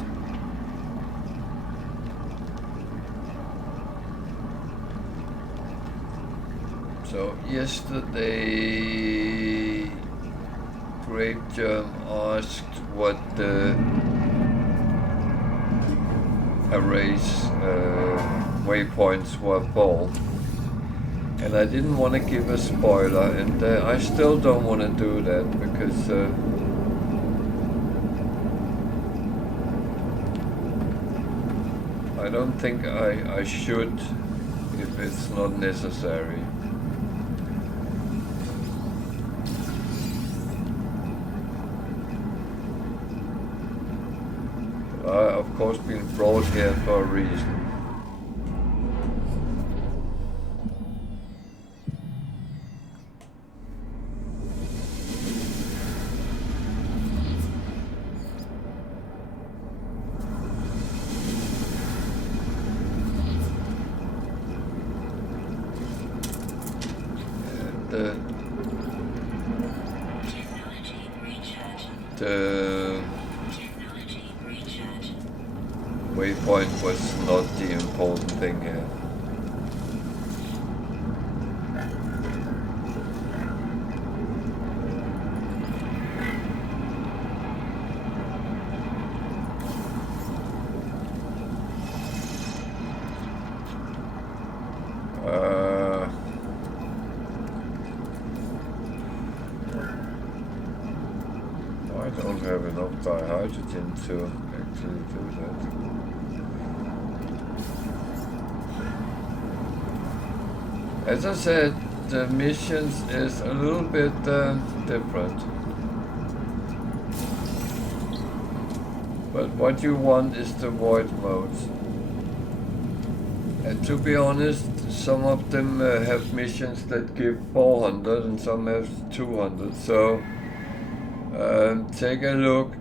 So yesterday Grape Germ asked what the arrays waypoints were for, and I didn't want to give a spoiler, and I still don't want to do that because I don't think I should if it's not necessary. Of course been brought here for a reason. Technology recharge. the Technology recharge. waypoint was not the important thing here. I don't have enough dihydrogen to actually do that. As I said, the missions is a little bit different. But what you want is the void modes. And to be honest, some of them have missions that give 400 and some have 200. So take a look.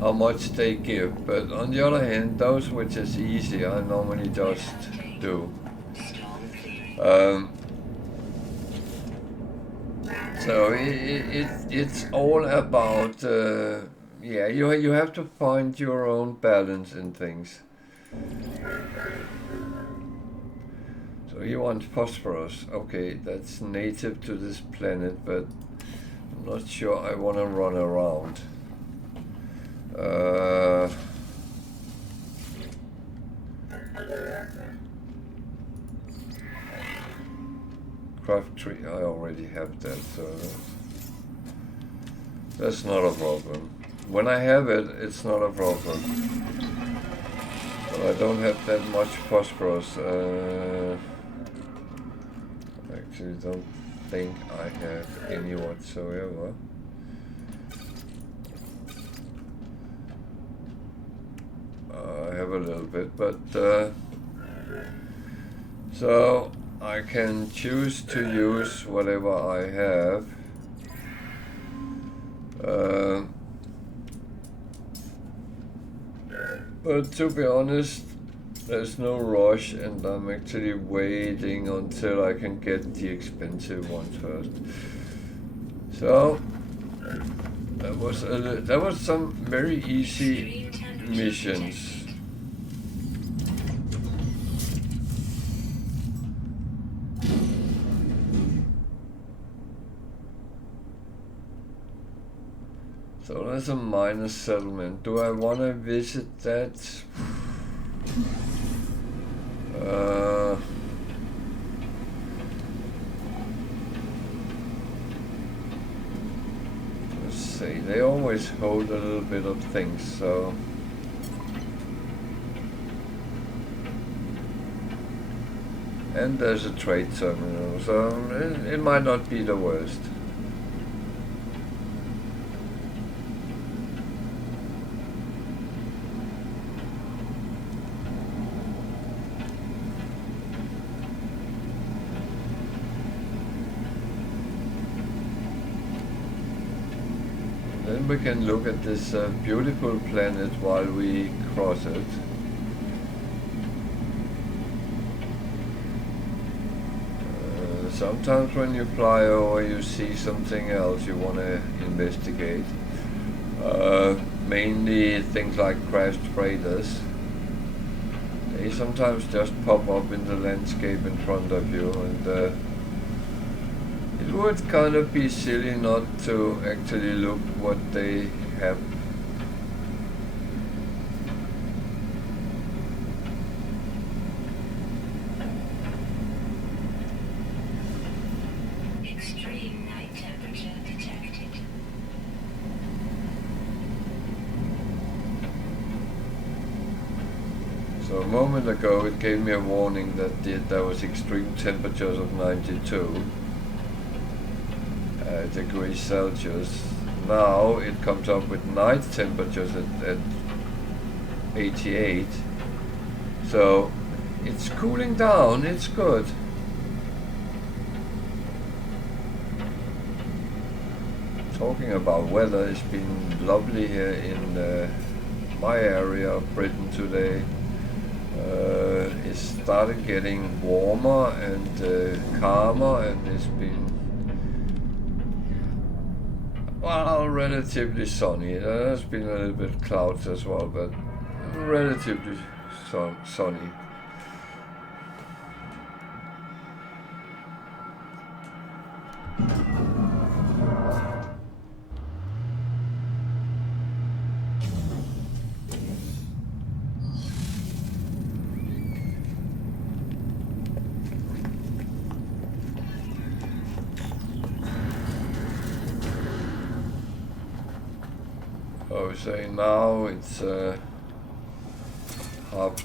How much they give, but on the other hand, those which is easy, I normally just do. So it's all about yeah, you have to find your own balance in things. So you want phosphorus, okay, that's native to this planet, but I'm not sure I want to run around. Craft tree, I already have that, so that's not a problem. When I have it, it's not a problem. But I don't have that much phosphorus. I actually don't think I have any whatsoever. I have a little bit, but so I can choose to use whatever I have. But to be honest, there's no rush, and I'm actually waiting until I can get the expensive ones first. So that was some very easy missions. So that's a minor settlement. Do I want to visit that? Let's see. They always hold a little bit of things, so. And there's a trade terminal, so it might not be the worst. Then we can look at this beautiful planet while we cross it. Sometimes when you fly over, you see something else you want to investigate. Mainly things like crashed freighters. They sometimes just pop up in the landscape in front of you, and it would kind of be silly not to actually look what they have. Extreme night temperature detected. So a moment ago it gave me a warning that there was extreme temperatures of 92 degrees Celsius. Now it comes up with night temperatures at 88. So it's cooling down, it's good. talking about weather, it's been lovely here in my area of Britain today. It started getting warmer and calmer, and it's been, well, relatively sunny. There's been a little bit clouds as well, but relatively sunny. I was saying now it's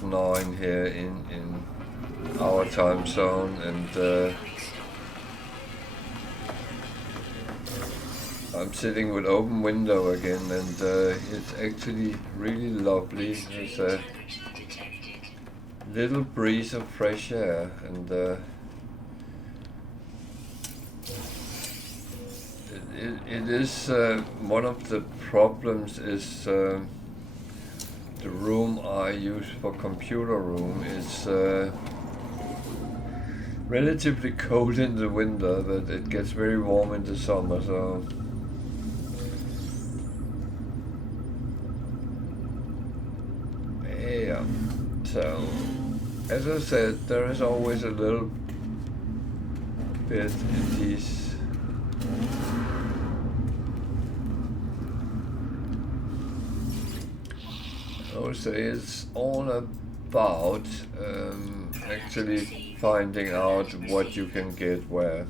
9:30 here in our time zone, and I'm sitting with open window again, and it's actually really lovely. There's a little breeze of fresh air, and it is one of the problems is the room I use for computer room is relatively cold in the winter, but it gets very warm in the summer. So yeah. So as I said, there is always a little bit in these. I would say it's all about actually finding out what you can get where.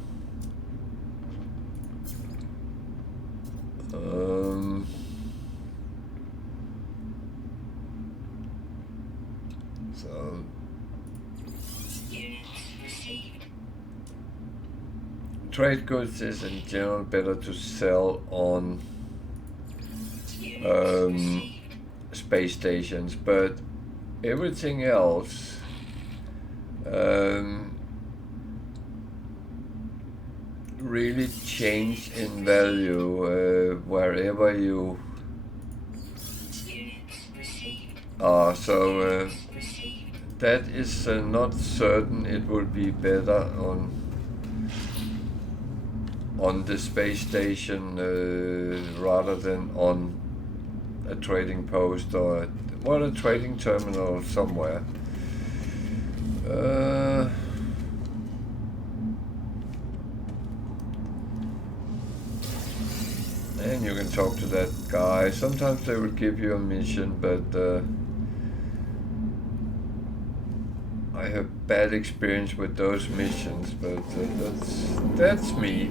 So trade goods is in general better to sell on space stations, but everything else really change in value wherever you are. So that is not certain it will be better on the space station rather than on a trading post or a trading terminal somewhere. And you can talk to that guy. Sometimes they will give you a mission, but I have bad experience with those missions. But that's me.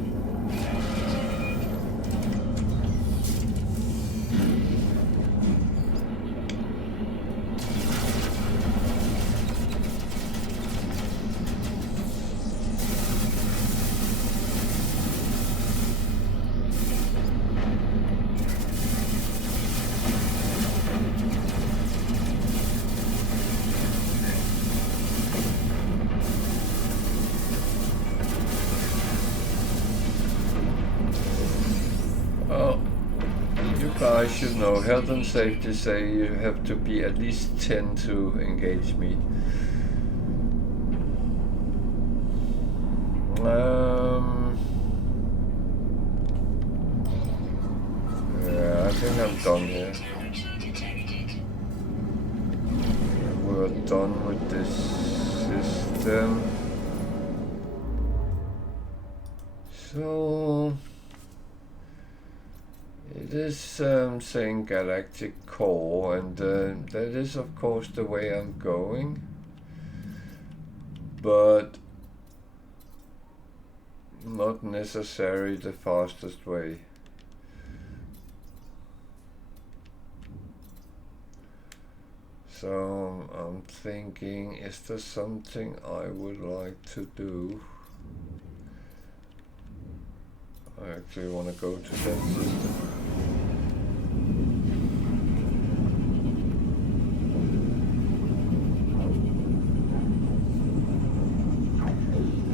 I should know. Health and safety say you have to be at least 10 to engage me. Yeah, I think I'm done here. We're done with this system. So it is saying galactic core, and that is of course the way I'm going, but not necessarily the fastest way. So I'm thinking, is there something I would like to do? I actually want to go to that system.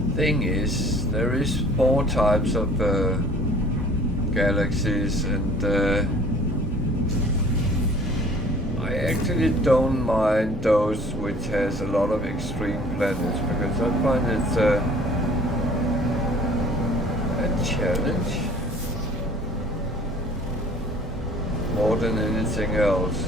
The thing is, there is 4 types of galaxies, and I actually don't mind those which has a lot of extreme planets, because I find it's a challenge more than anything else.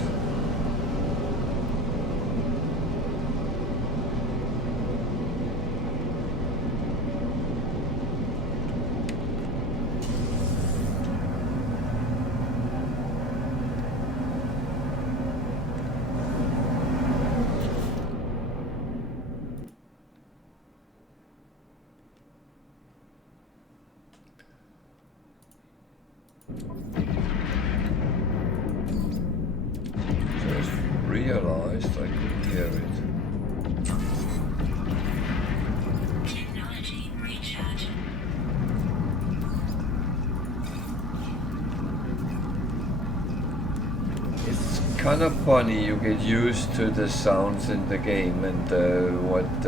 Just realized I couldn't hear it. Technology recharge. It's kind of funny, you get used to the sounds in the game and what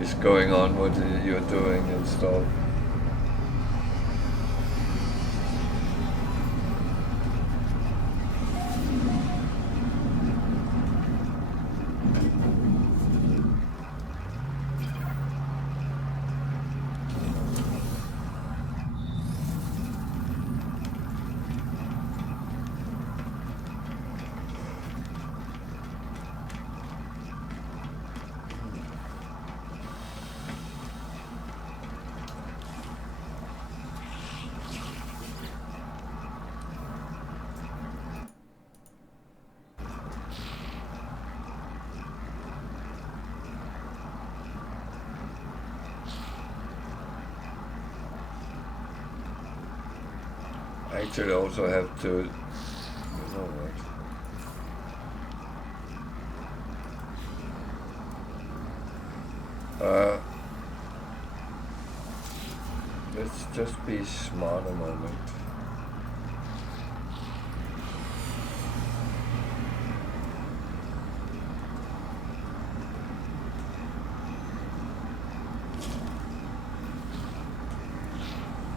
is going on, what you're doing and stuff. I actually also have to, you know what? Let's just be smart a moment.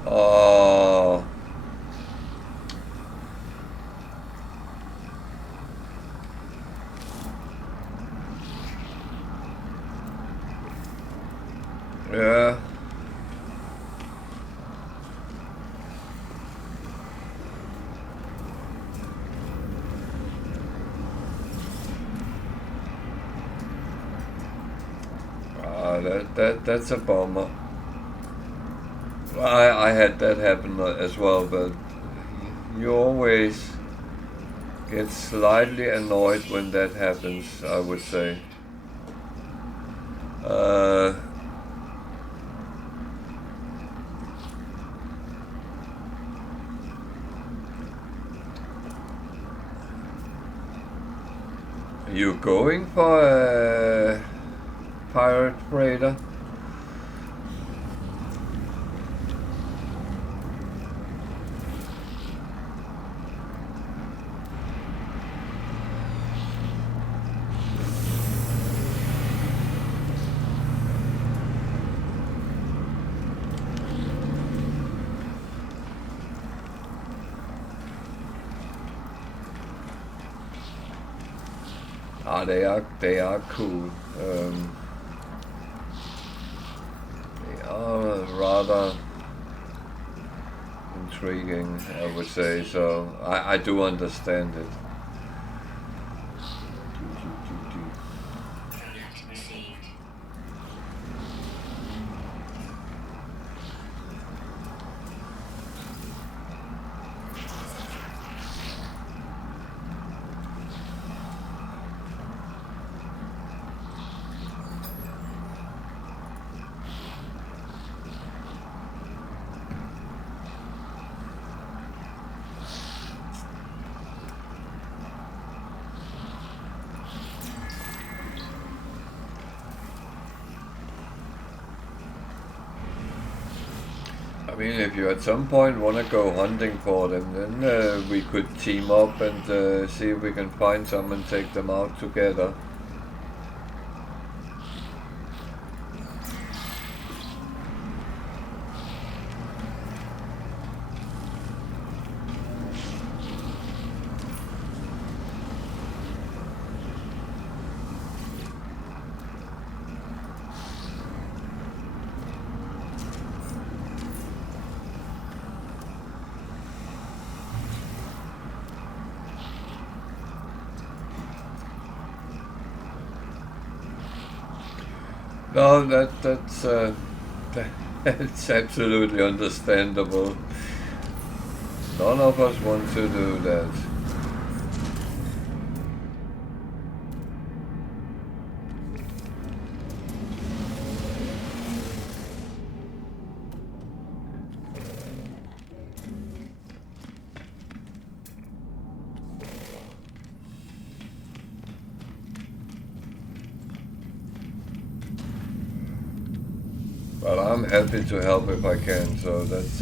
Oh. Yeah. That's a bummer. I had that happen as well, but you always get slightly annoyed when that happens, I would say. You going for a pirate raider? Ah, they are cool. They are rather intriguing, I would say. So I do understand it. Product received. I mean, if you at some point want to go hunting for them, then we could team up and see if we can find some and take them out together. No, that's it's absolutely understandable. None of us want to do that. But I'm happy to help if I can, so that's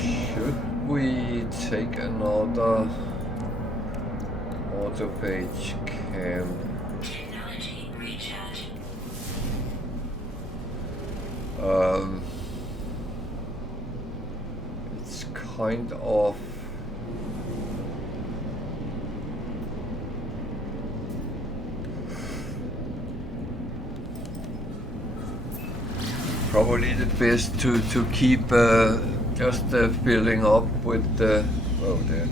should we take another Autophage cam? Technology recharge. It's kind of probably the best to keep just filling up with the oh there.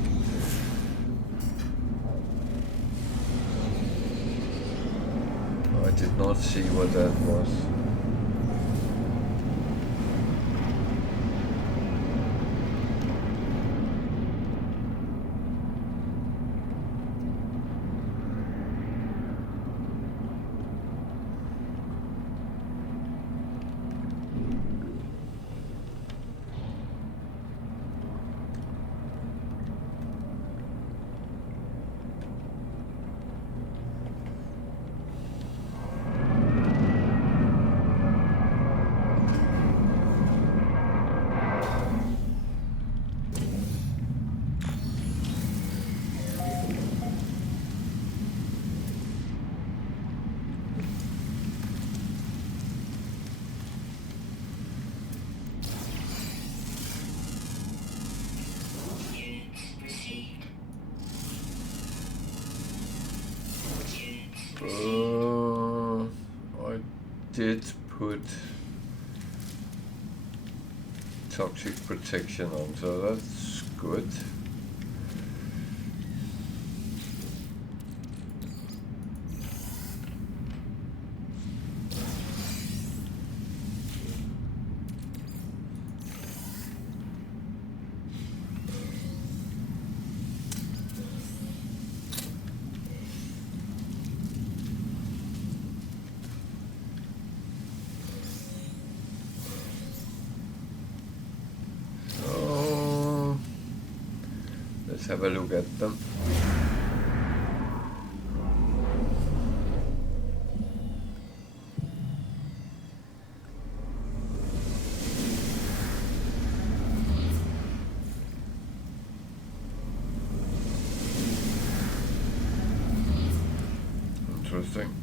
I did not see what that was. Units received. Units I did put toxic protection on, so that's good. Let's have a look at them. Interesting.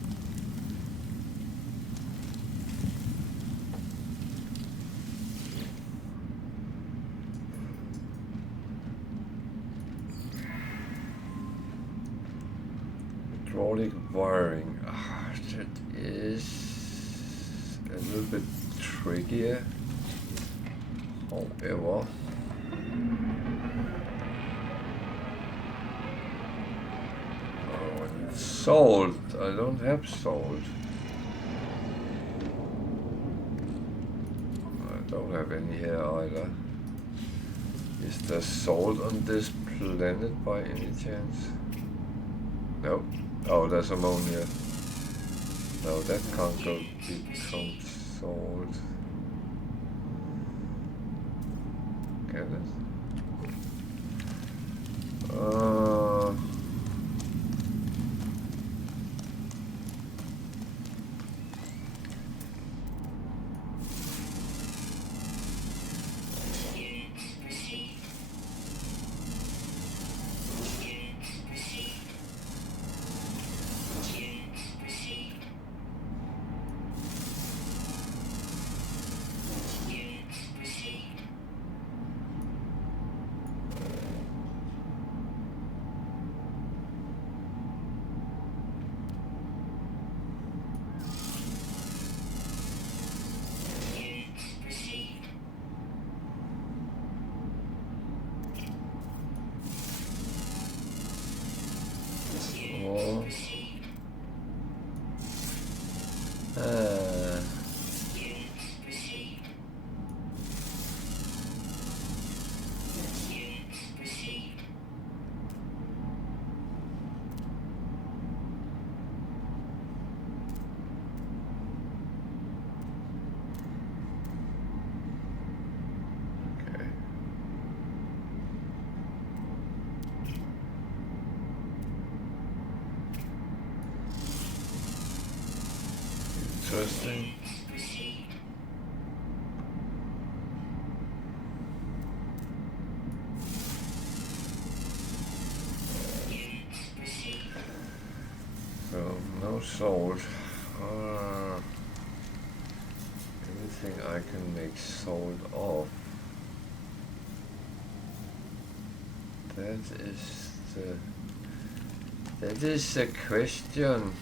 Hydraulic wiring. That is a little bit trickier. However, salt. I don't have salt. I don't have any here either. Is there salt on this planet by any chance? No. Oh, there's ammonia. No, that can't go become salt. Can it? interesting. So, no salt. Anything I can make salt of. That is the question.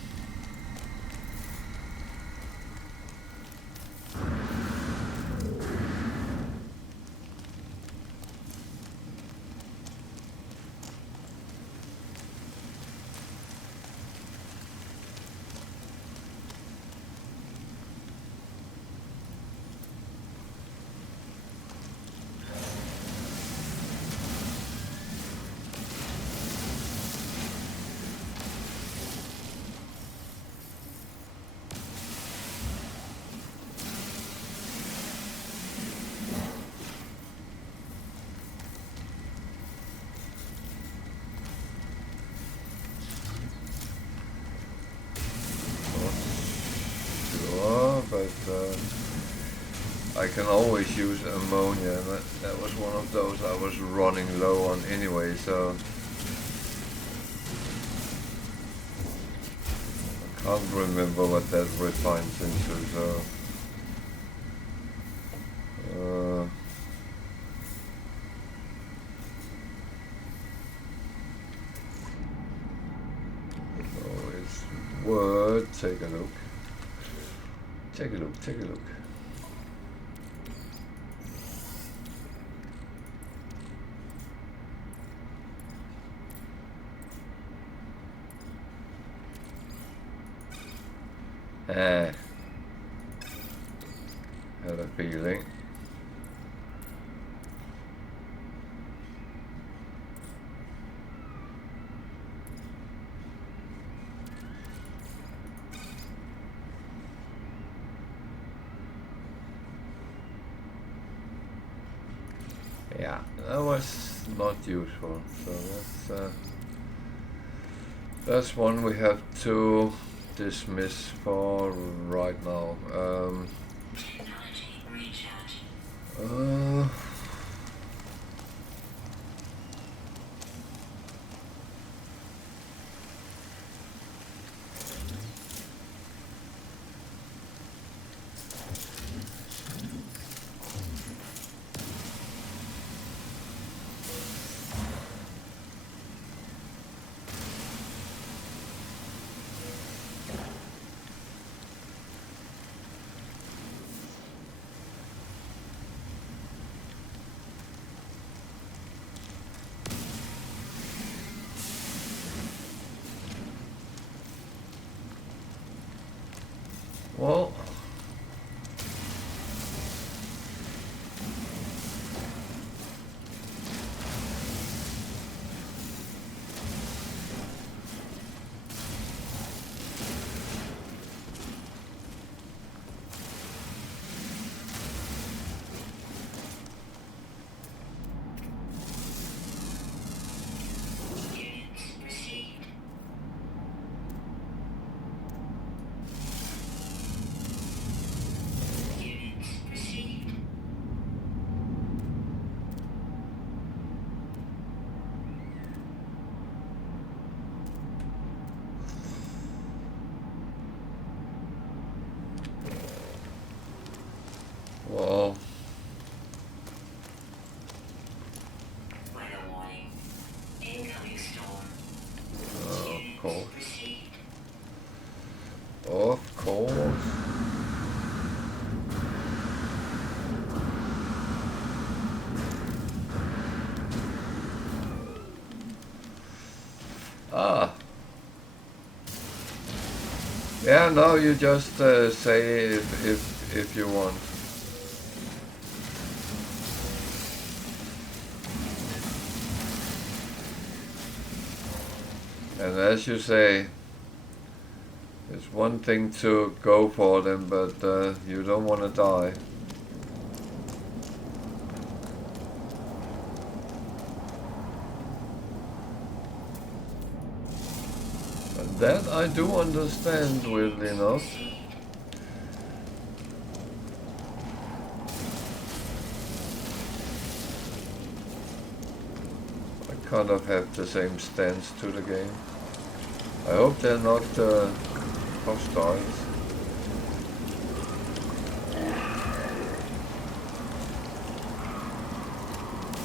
I can always use ammonia, and that was one of those I was running low on anyway, so I can't remember what that refines into, so it's worth take a look. Take a look, take a look. Had a feeling. Yeah, that was not useful, so that's one we have to dismiss for right now. Well, well, Weather warning. Incoming storm. of course, Received. of course. Ah. Yeah, no, you just say if you want. And as you say, it's one thing to go for them, but you don't want to die. And that I do understand, weirdly enough. kind of have the same stance to the game. I hope they're not hostiles.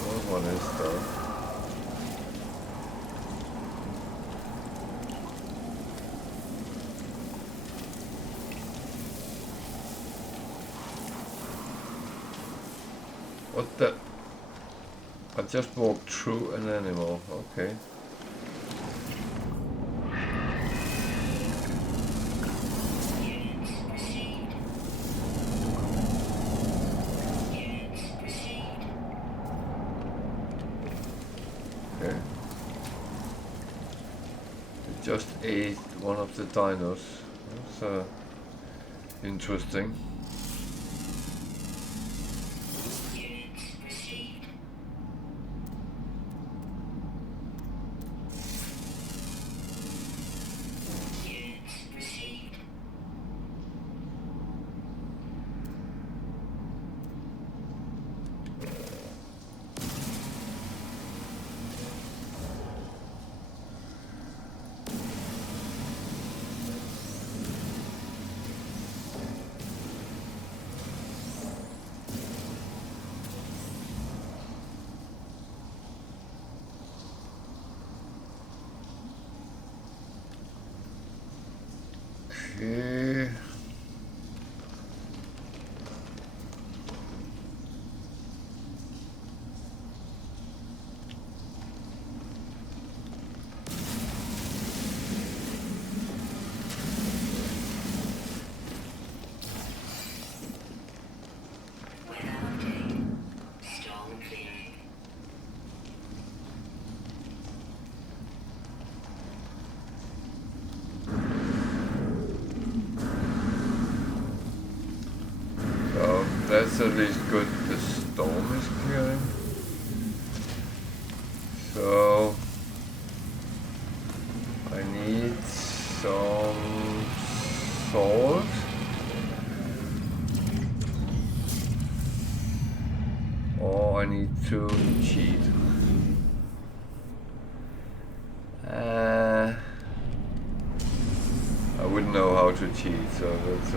What one is though? What the? I just walked through an animal, okay. Okay. It just ate one of the dinos. That's interesting. Okay. That's at least good. The storm is clearing. So I need some salt. Or I need to cheat. I wouldn't know how to cheat, so that's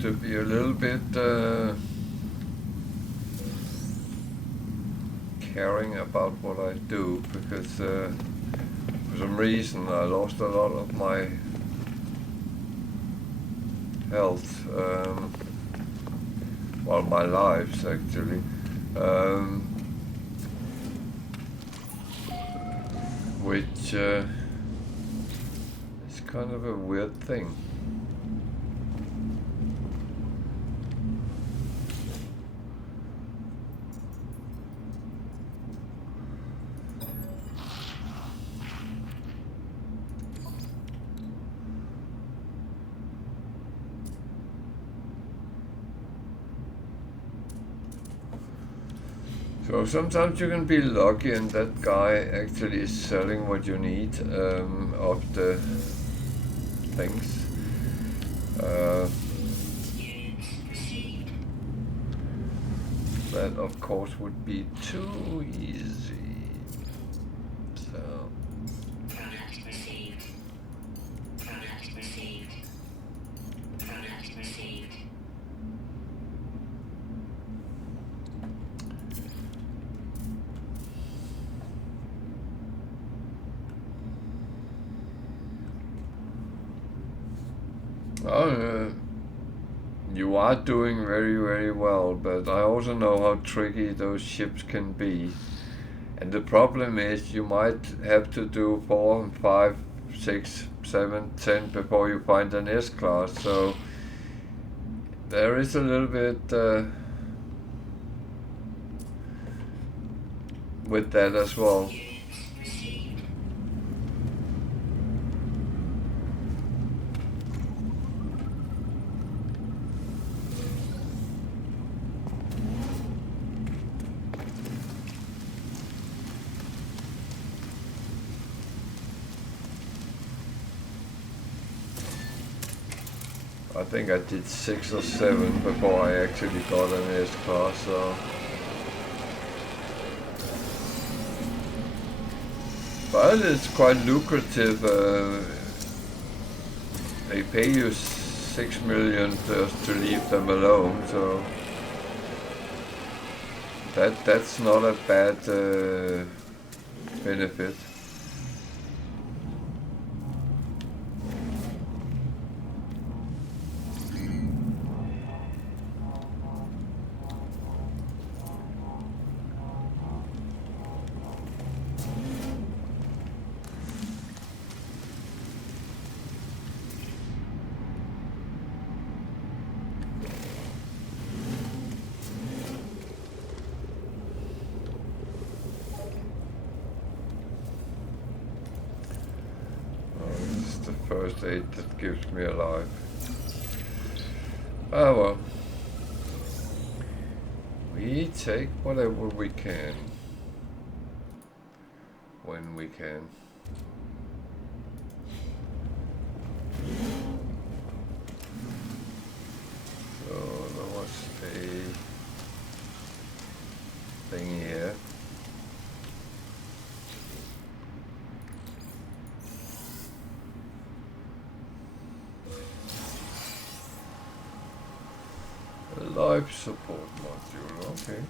to be a little bit caring about what I do, because for some reason I lost a lot of my health, well, my lives actually, which is kind of a weird thing. So sometimes you can be lucky and that guy actually is selling what you need of the things. That of course would be too easy. So Product received. Product received. Product received. You are doing very, very well, but I also know how tricky those ships can be. And the problem is you might have to do 4, 5, 6, 7, 10 before you find an S-class, so there is a little bit with that as well. I think I did 6 or 7 before I actually got an S-class, so. But it's quite lucrative. They pay you 6 million just to leave them alone, so that's not a bad benefit. First aid that gives me a life. Ah well. We take whatever we can. When we can. So there was a thing here. Life support module, okay.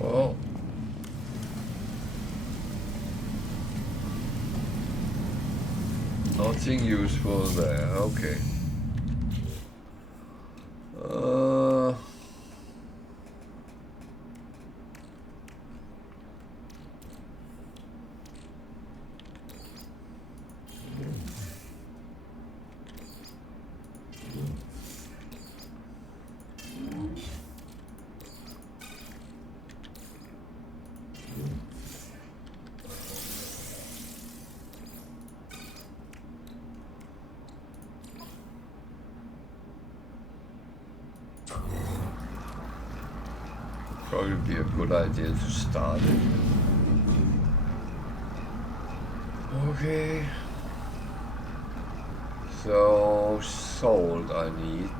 Well, nothing useful there, okay. Probably be a good idea to start it. Okay. So salt I need.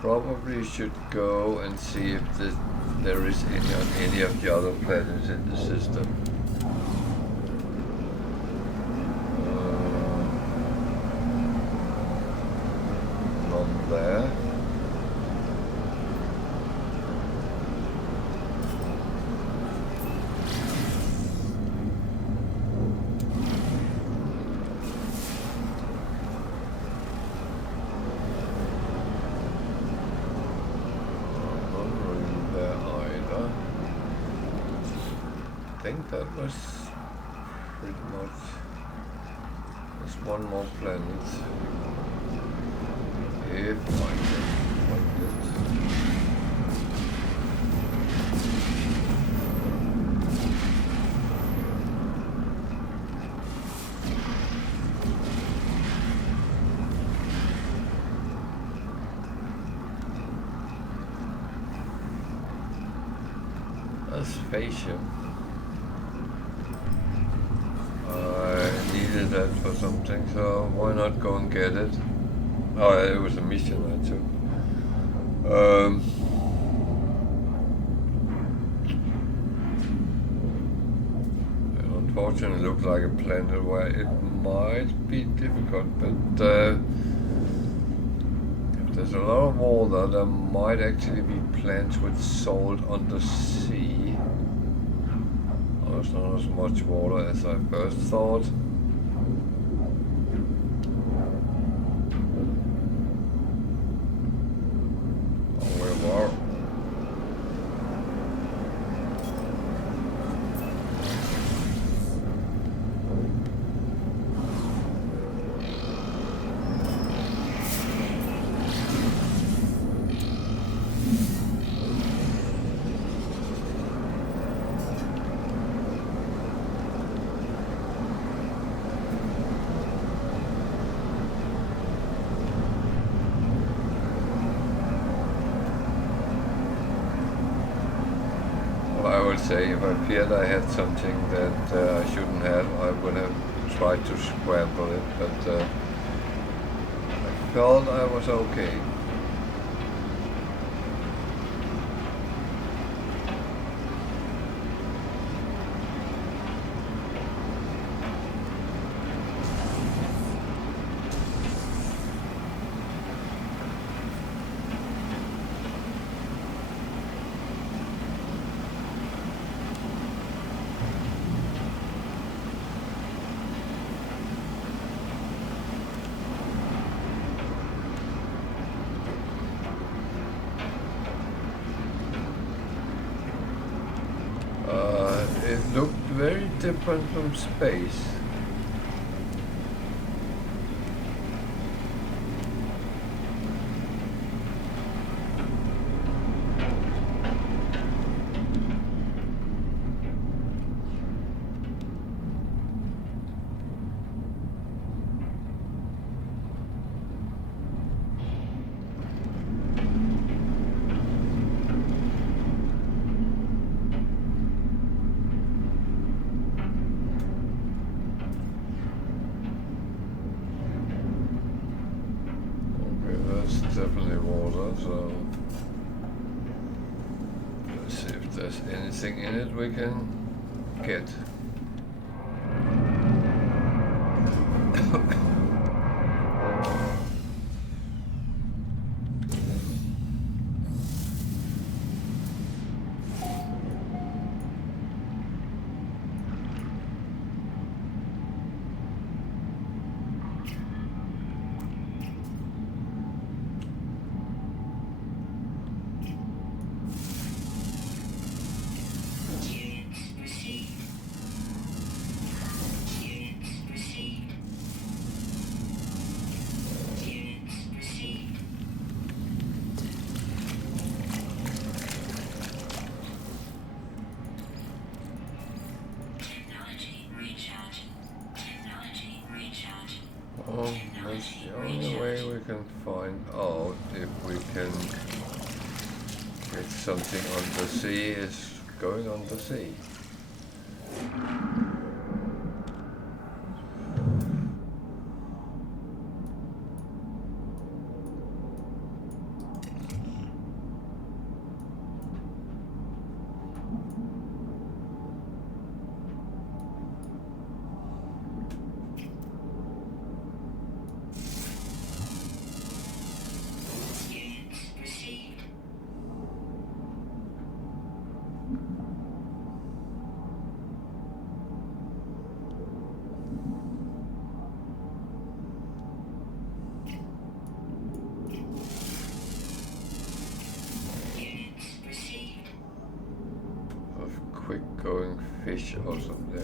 Probably should go and see if there is any on any of the other planets in the system. None there. I think that was pretty much. There's one more planet. If I can find it. That's spaceship. That for something, so why not go and get it? Oh, it was a mission I took. I don't unfortunately looks like a planet where it might be difficult, but if there's a lot of water, there might actually be planets with salt on the sea. Oh, there's not as much water as I first thought. Oh, we were. I would say if I feared I had something that I shouldn't have, I would have tried to scramble it, but I felt I was okay. It looked very different from space. Definitely water, so let's see if there's anything in it we can get. That's the only way we can find out if we can get something on the sea is going on the sea. Quick-going fish also there.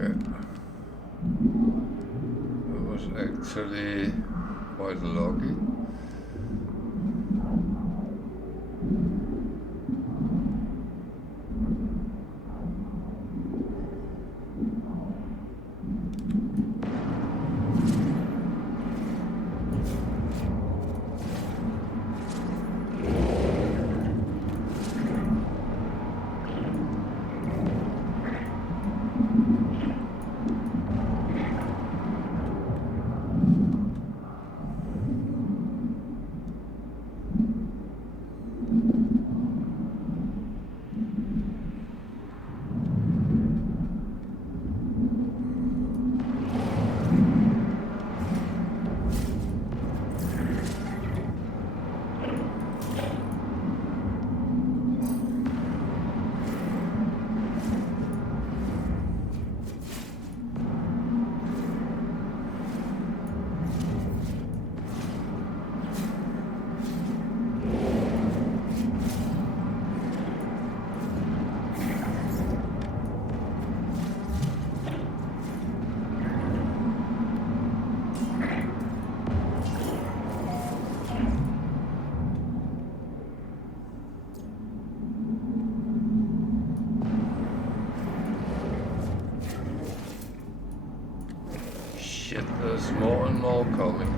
Okay. It was actually quite lucky. Shit, there's more and more coming.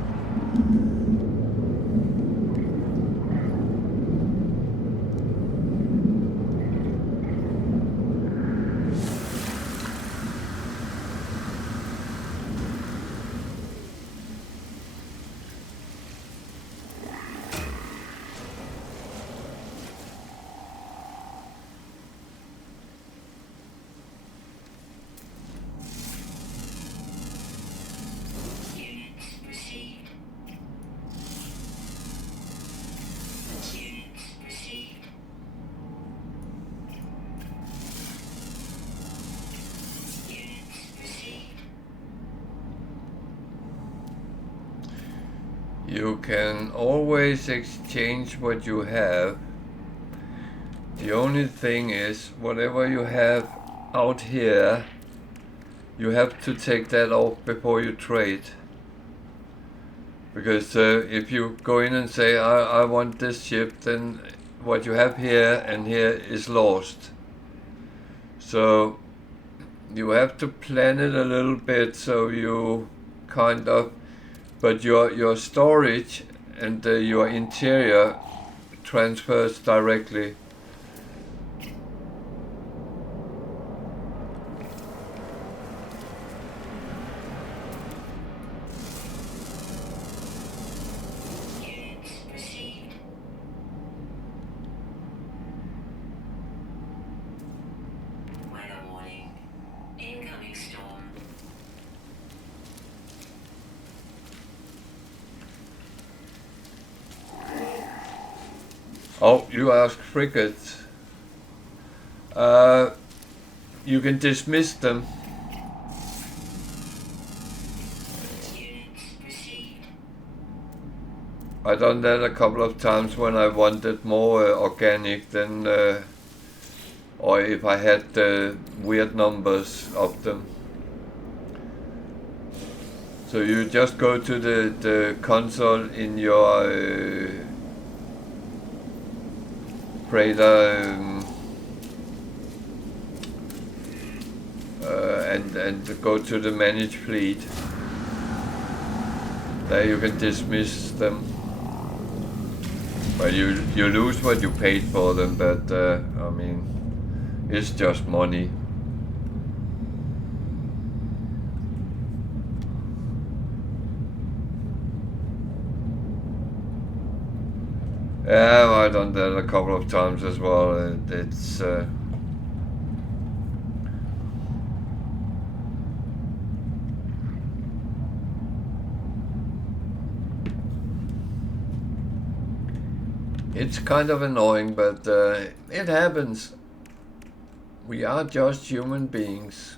You can always exchange what you have. The only thing is, whatever you have out here, you have to take that off before you trade. Because if you go in and say, I want this ship, then what you have here and here is lost. So you have to plan it a little bit so you kind of, but your storage and your interior transfers directly. Oh, you asked frigates. You can dismiss them. I done that a couple of times when I wanted more organic than, or if I had weird numbers of them. So you just go to the console in your freighter and go to the manage fleet. There you can dismiss them. Well, you lose what you paid for them, but I mean, it's just money. Yeah, I've done that a couple of times as well. It's it's kind of annoying, but it happens. We are just human beings.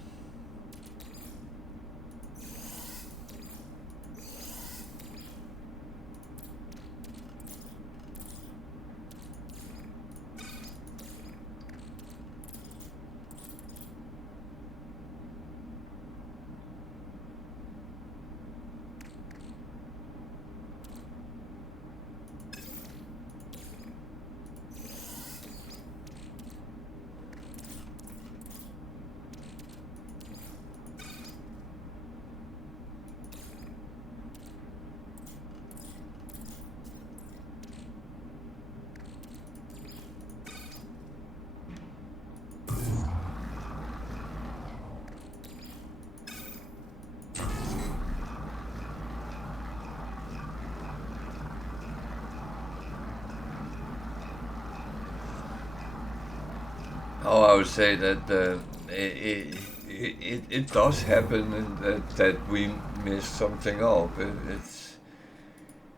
Oh, I would say that it does happen, and that we miss something up.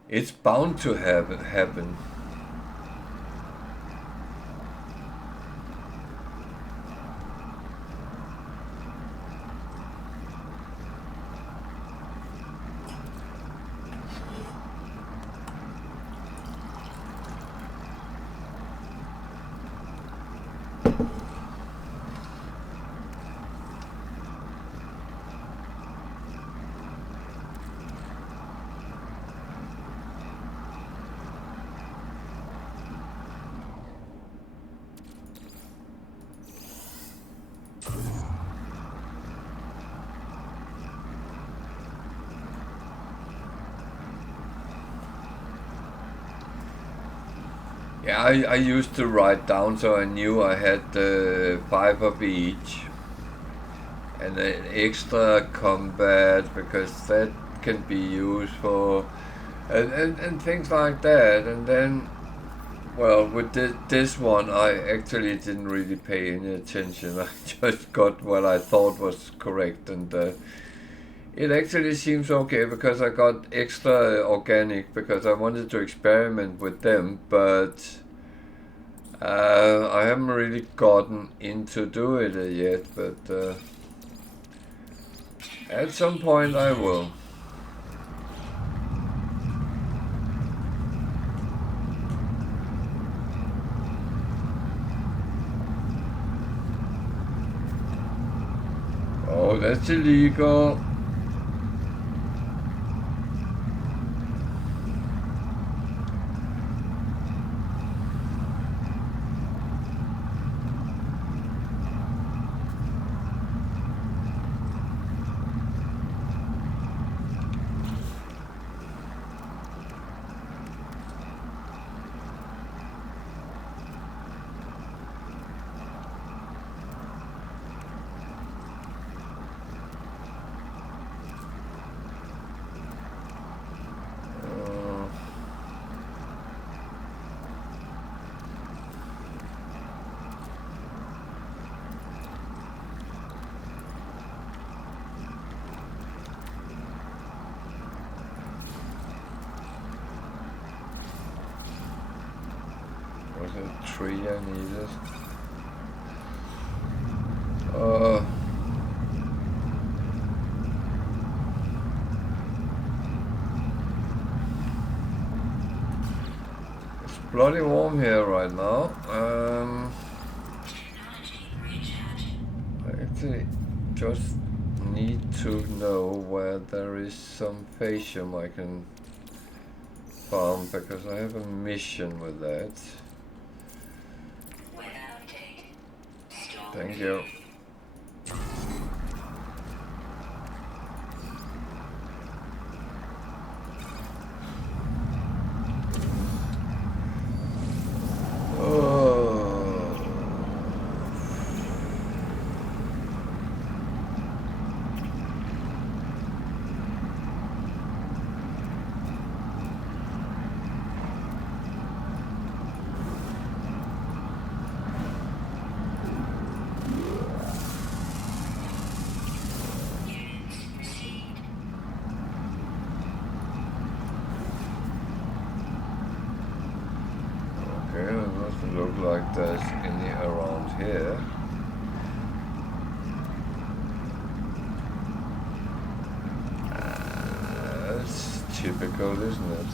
It's bound to happen. Yeah, I used to write down so I knew I had 5 of each, and an extra combat because that can be used for and things like that. And then, well, with this one, I actually didn't really pay any attention. I just got what I thought was correct, and it actually seems okay because I got extra organic because I wanted to experiment with them, but I haven't really gotten into do it yet, but at some point I will. Oh, that's illegal. Was it a tree I needed? It's bloody warm here right now. I actually just need to know where there is some fascium I can farm because I have a mission with that. Thank you. Look like there's any around here. That's typical, isn't it?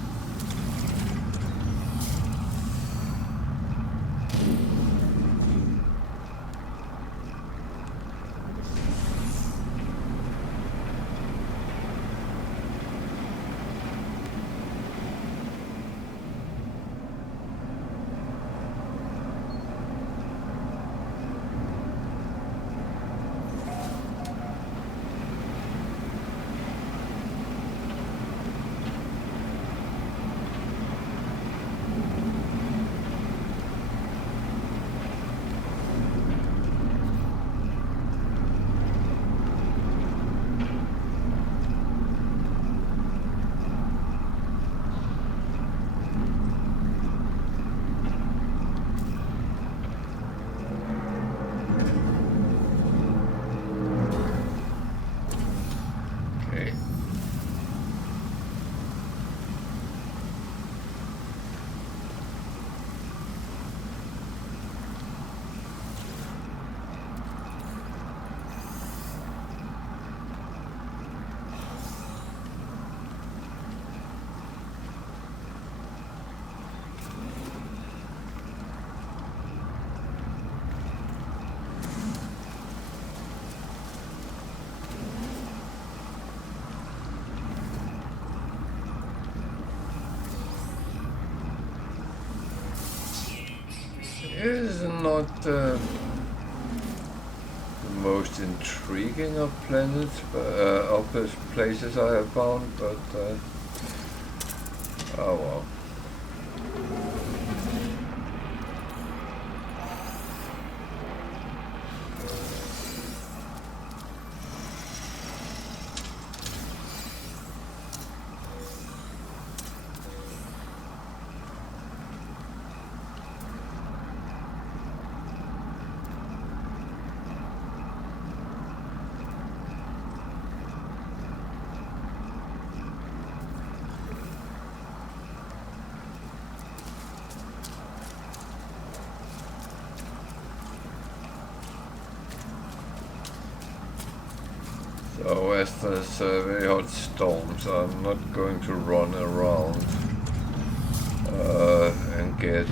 is not the most intriguing of planets, of the places I have found, but oh well. So as there's very hot storms, I'm not going to run around and get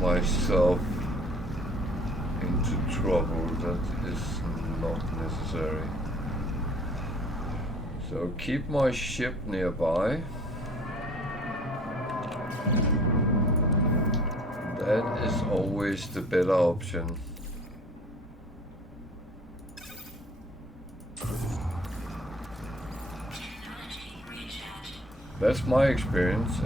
myself into trouble. That is not necessary. So keep my ship nearby. That is always the better option. That's my experience.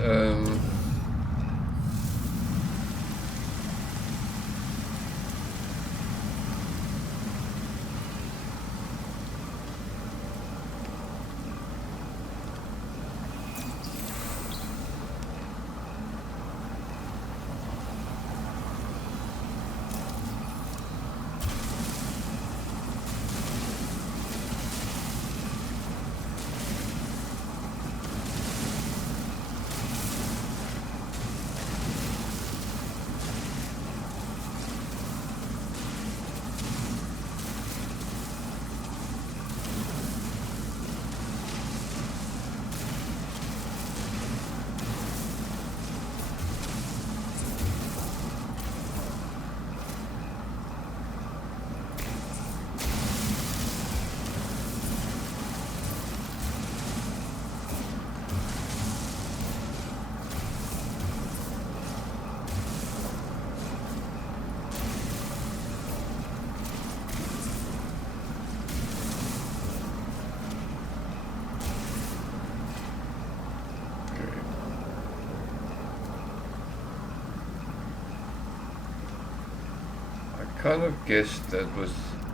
Kind of guessed that was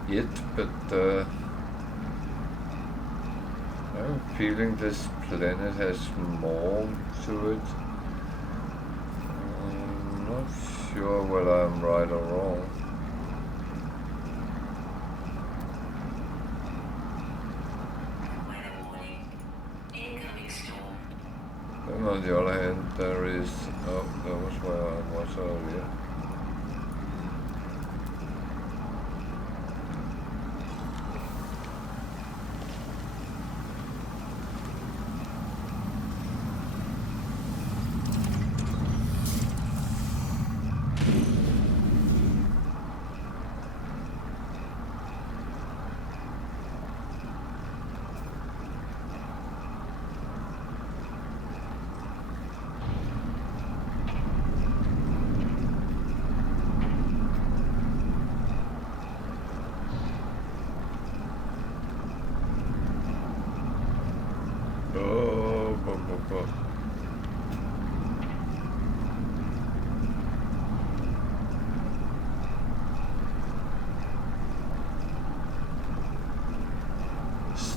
it, but I have a feeling this planet has more to it. I'm not sure whether I'm right or wrong. Weather warning. Incoming storm. Then on the other hand, there is... oh, that was where I was earlier.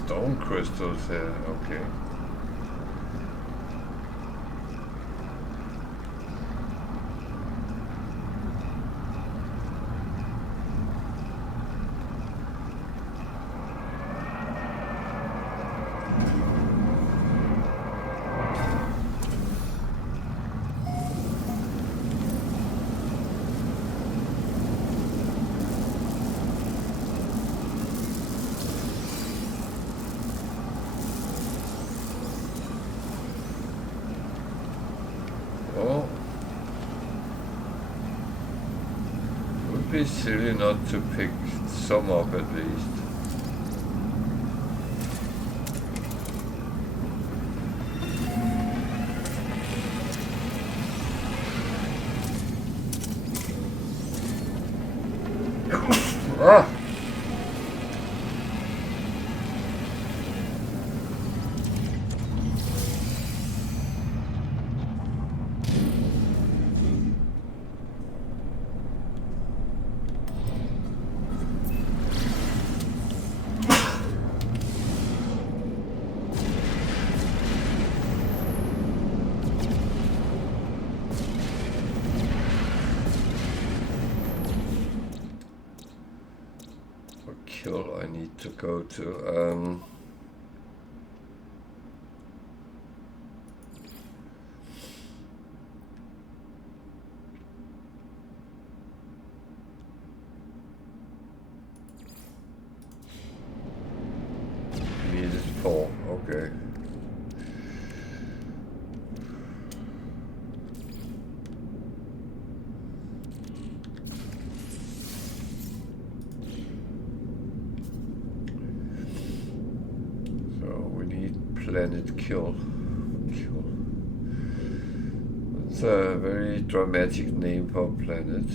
Stone crystals here, okay. Be silly not to pick some up at least. to go to. Needed 4, okay. Planet kill. It's a very dramatic name for a planet.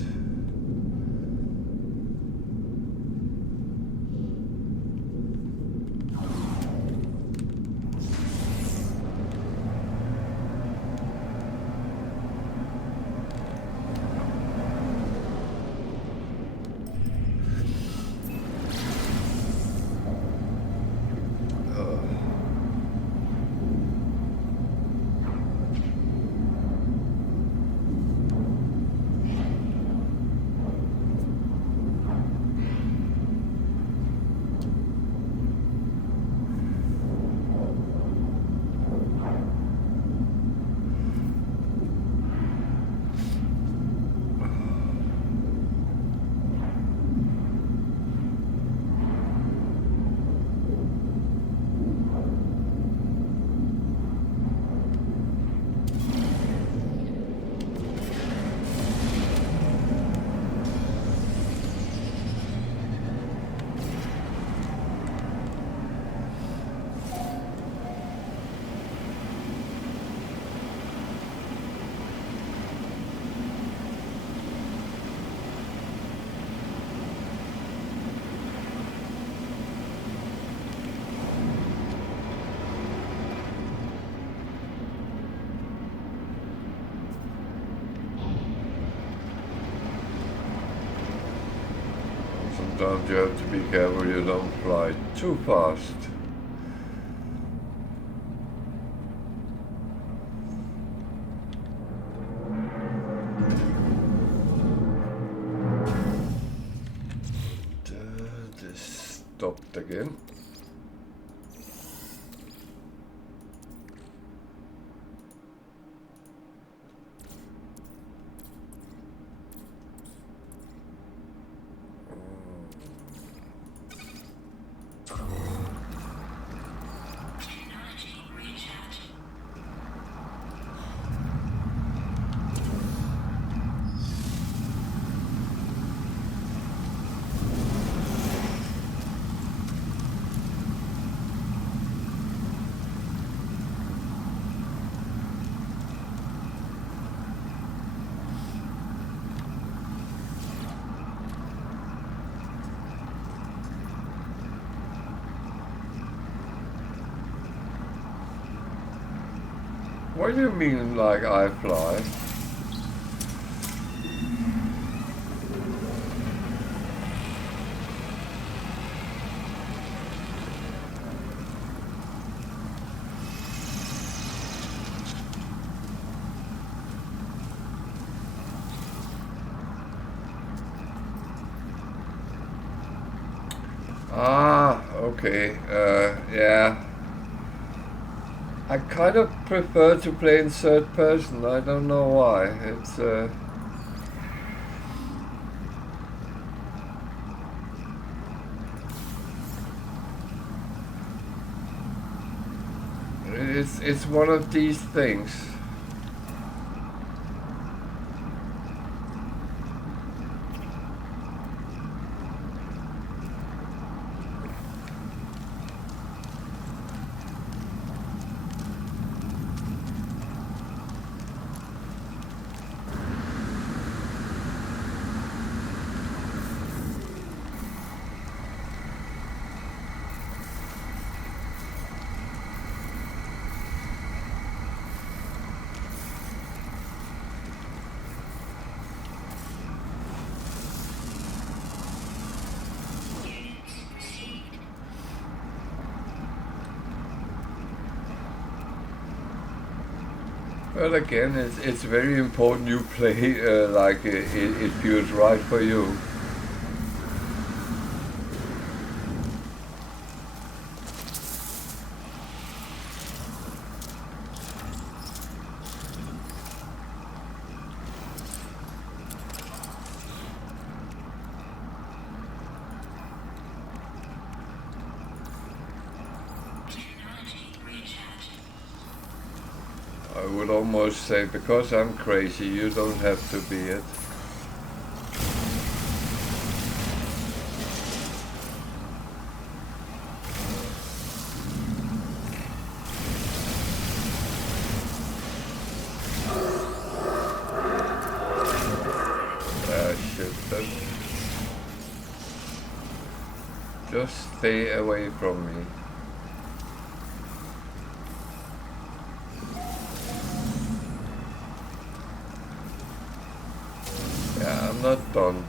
Sometimes you have to be careful you don't fly too fast. This stopped again. What do you mean, like I fly? Ah, okay, yeah. I kind of prefer to play in third person, I don't know why. It's one of these things. Well, again, it's very important you play like it feels right for you. I would almost say, because I'm crazy, you don't have to be it. Just stay away from me. Yeah, I'm not done.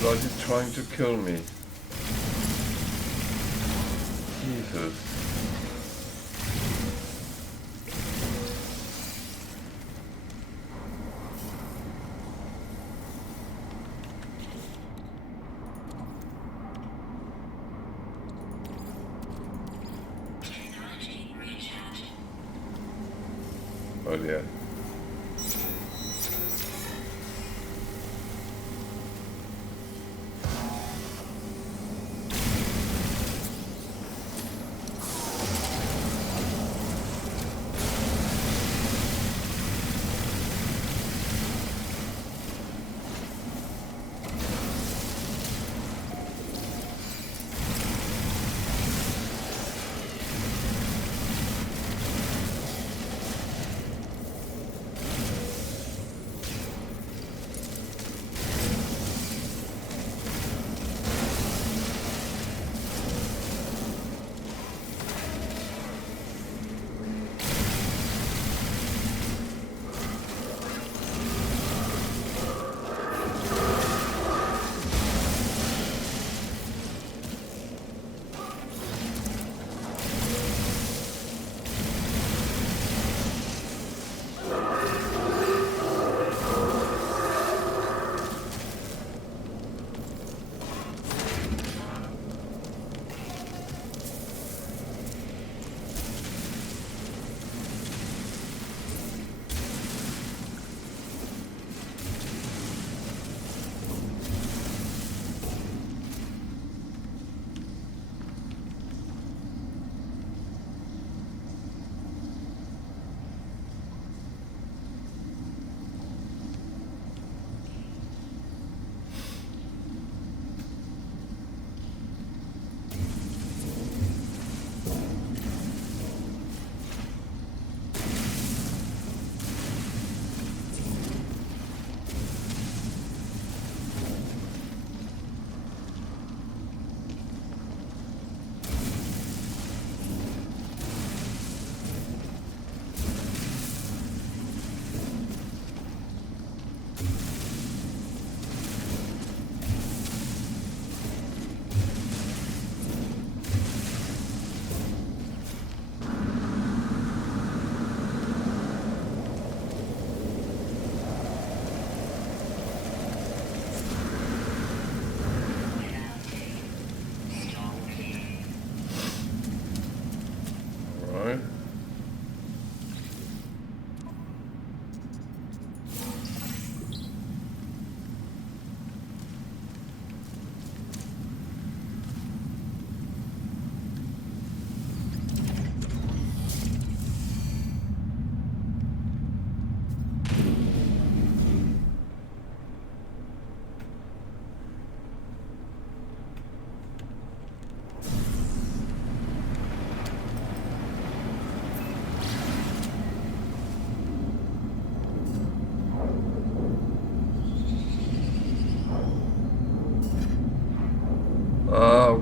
Bloody trying to kill me. Jesus. Oh yeah.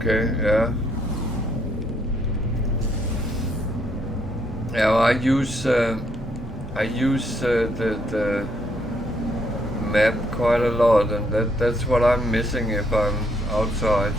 Okay, yeah. Yeah, well, I use the map quite a lot, and that's what I'm missing if I'm outside.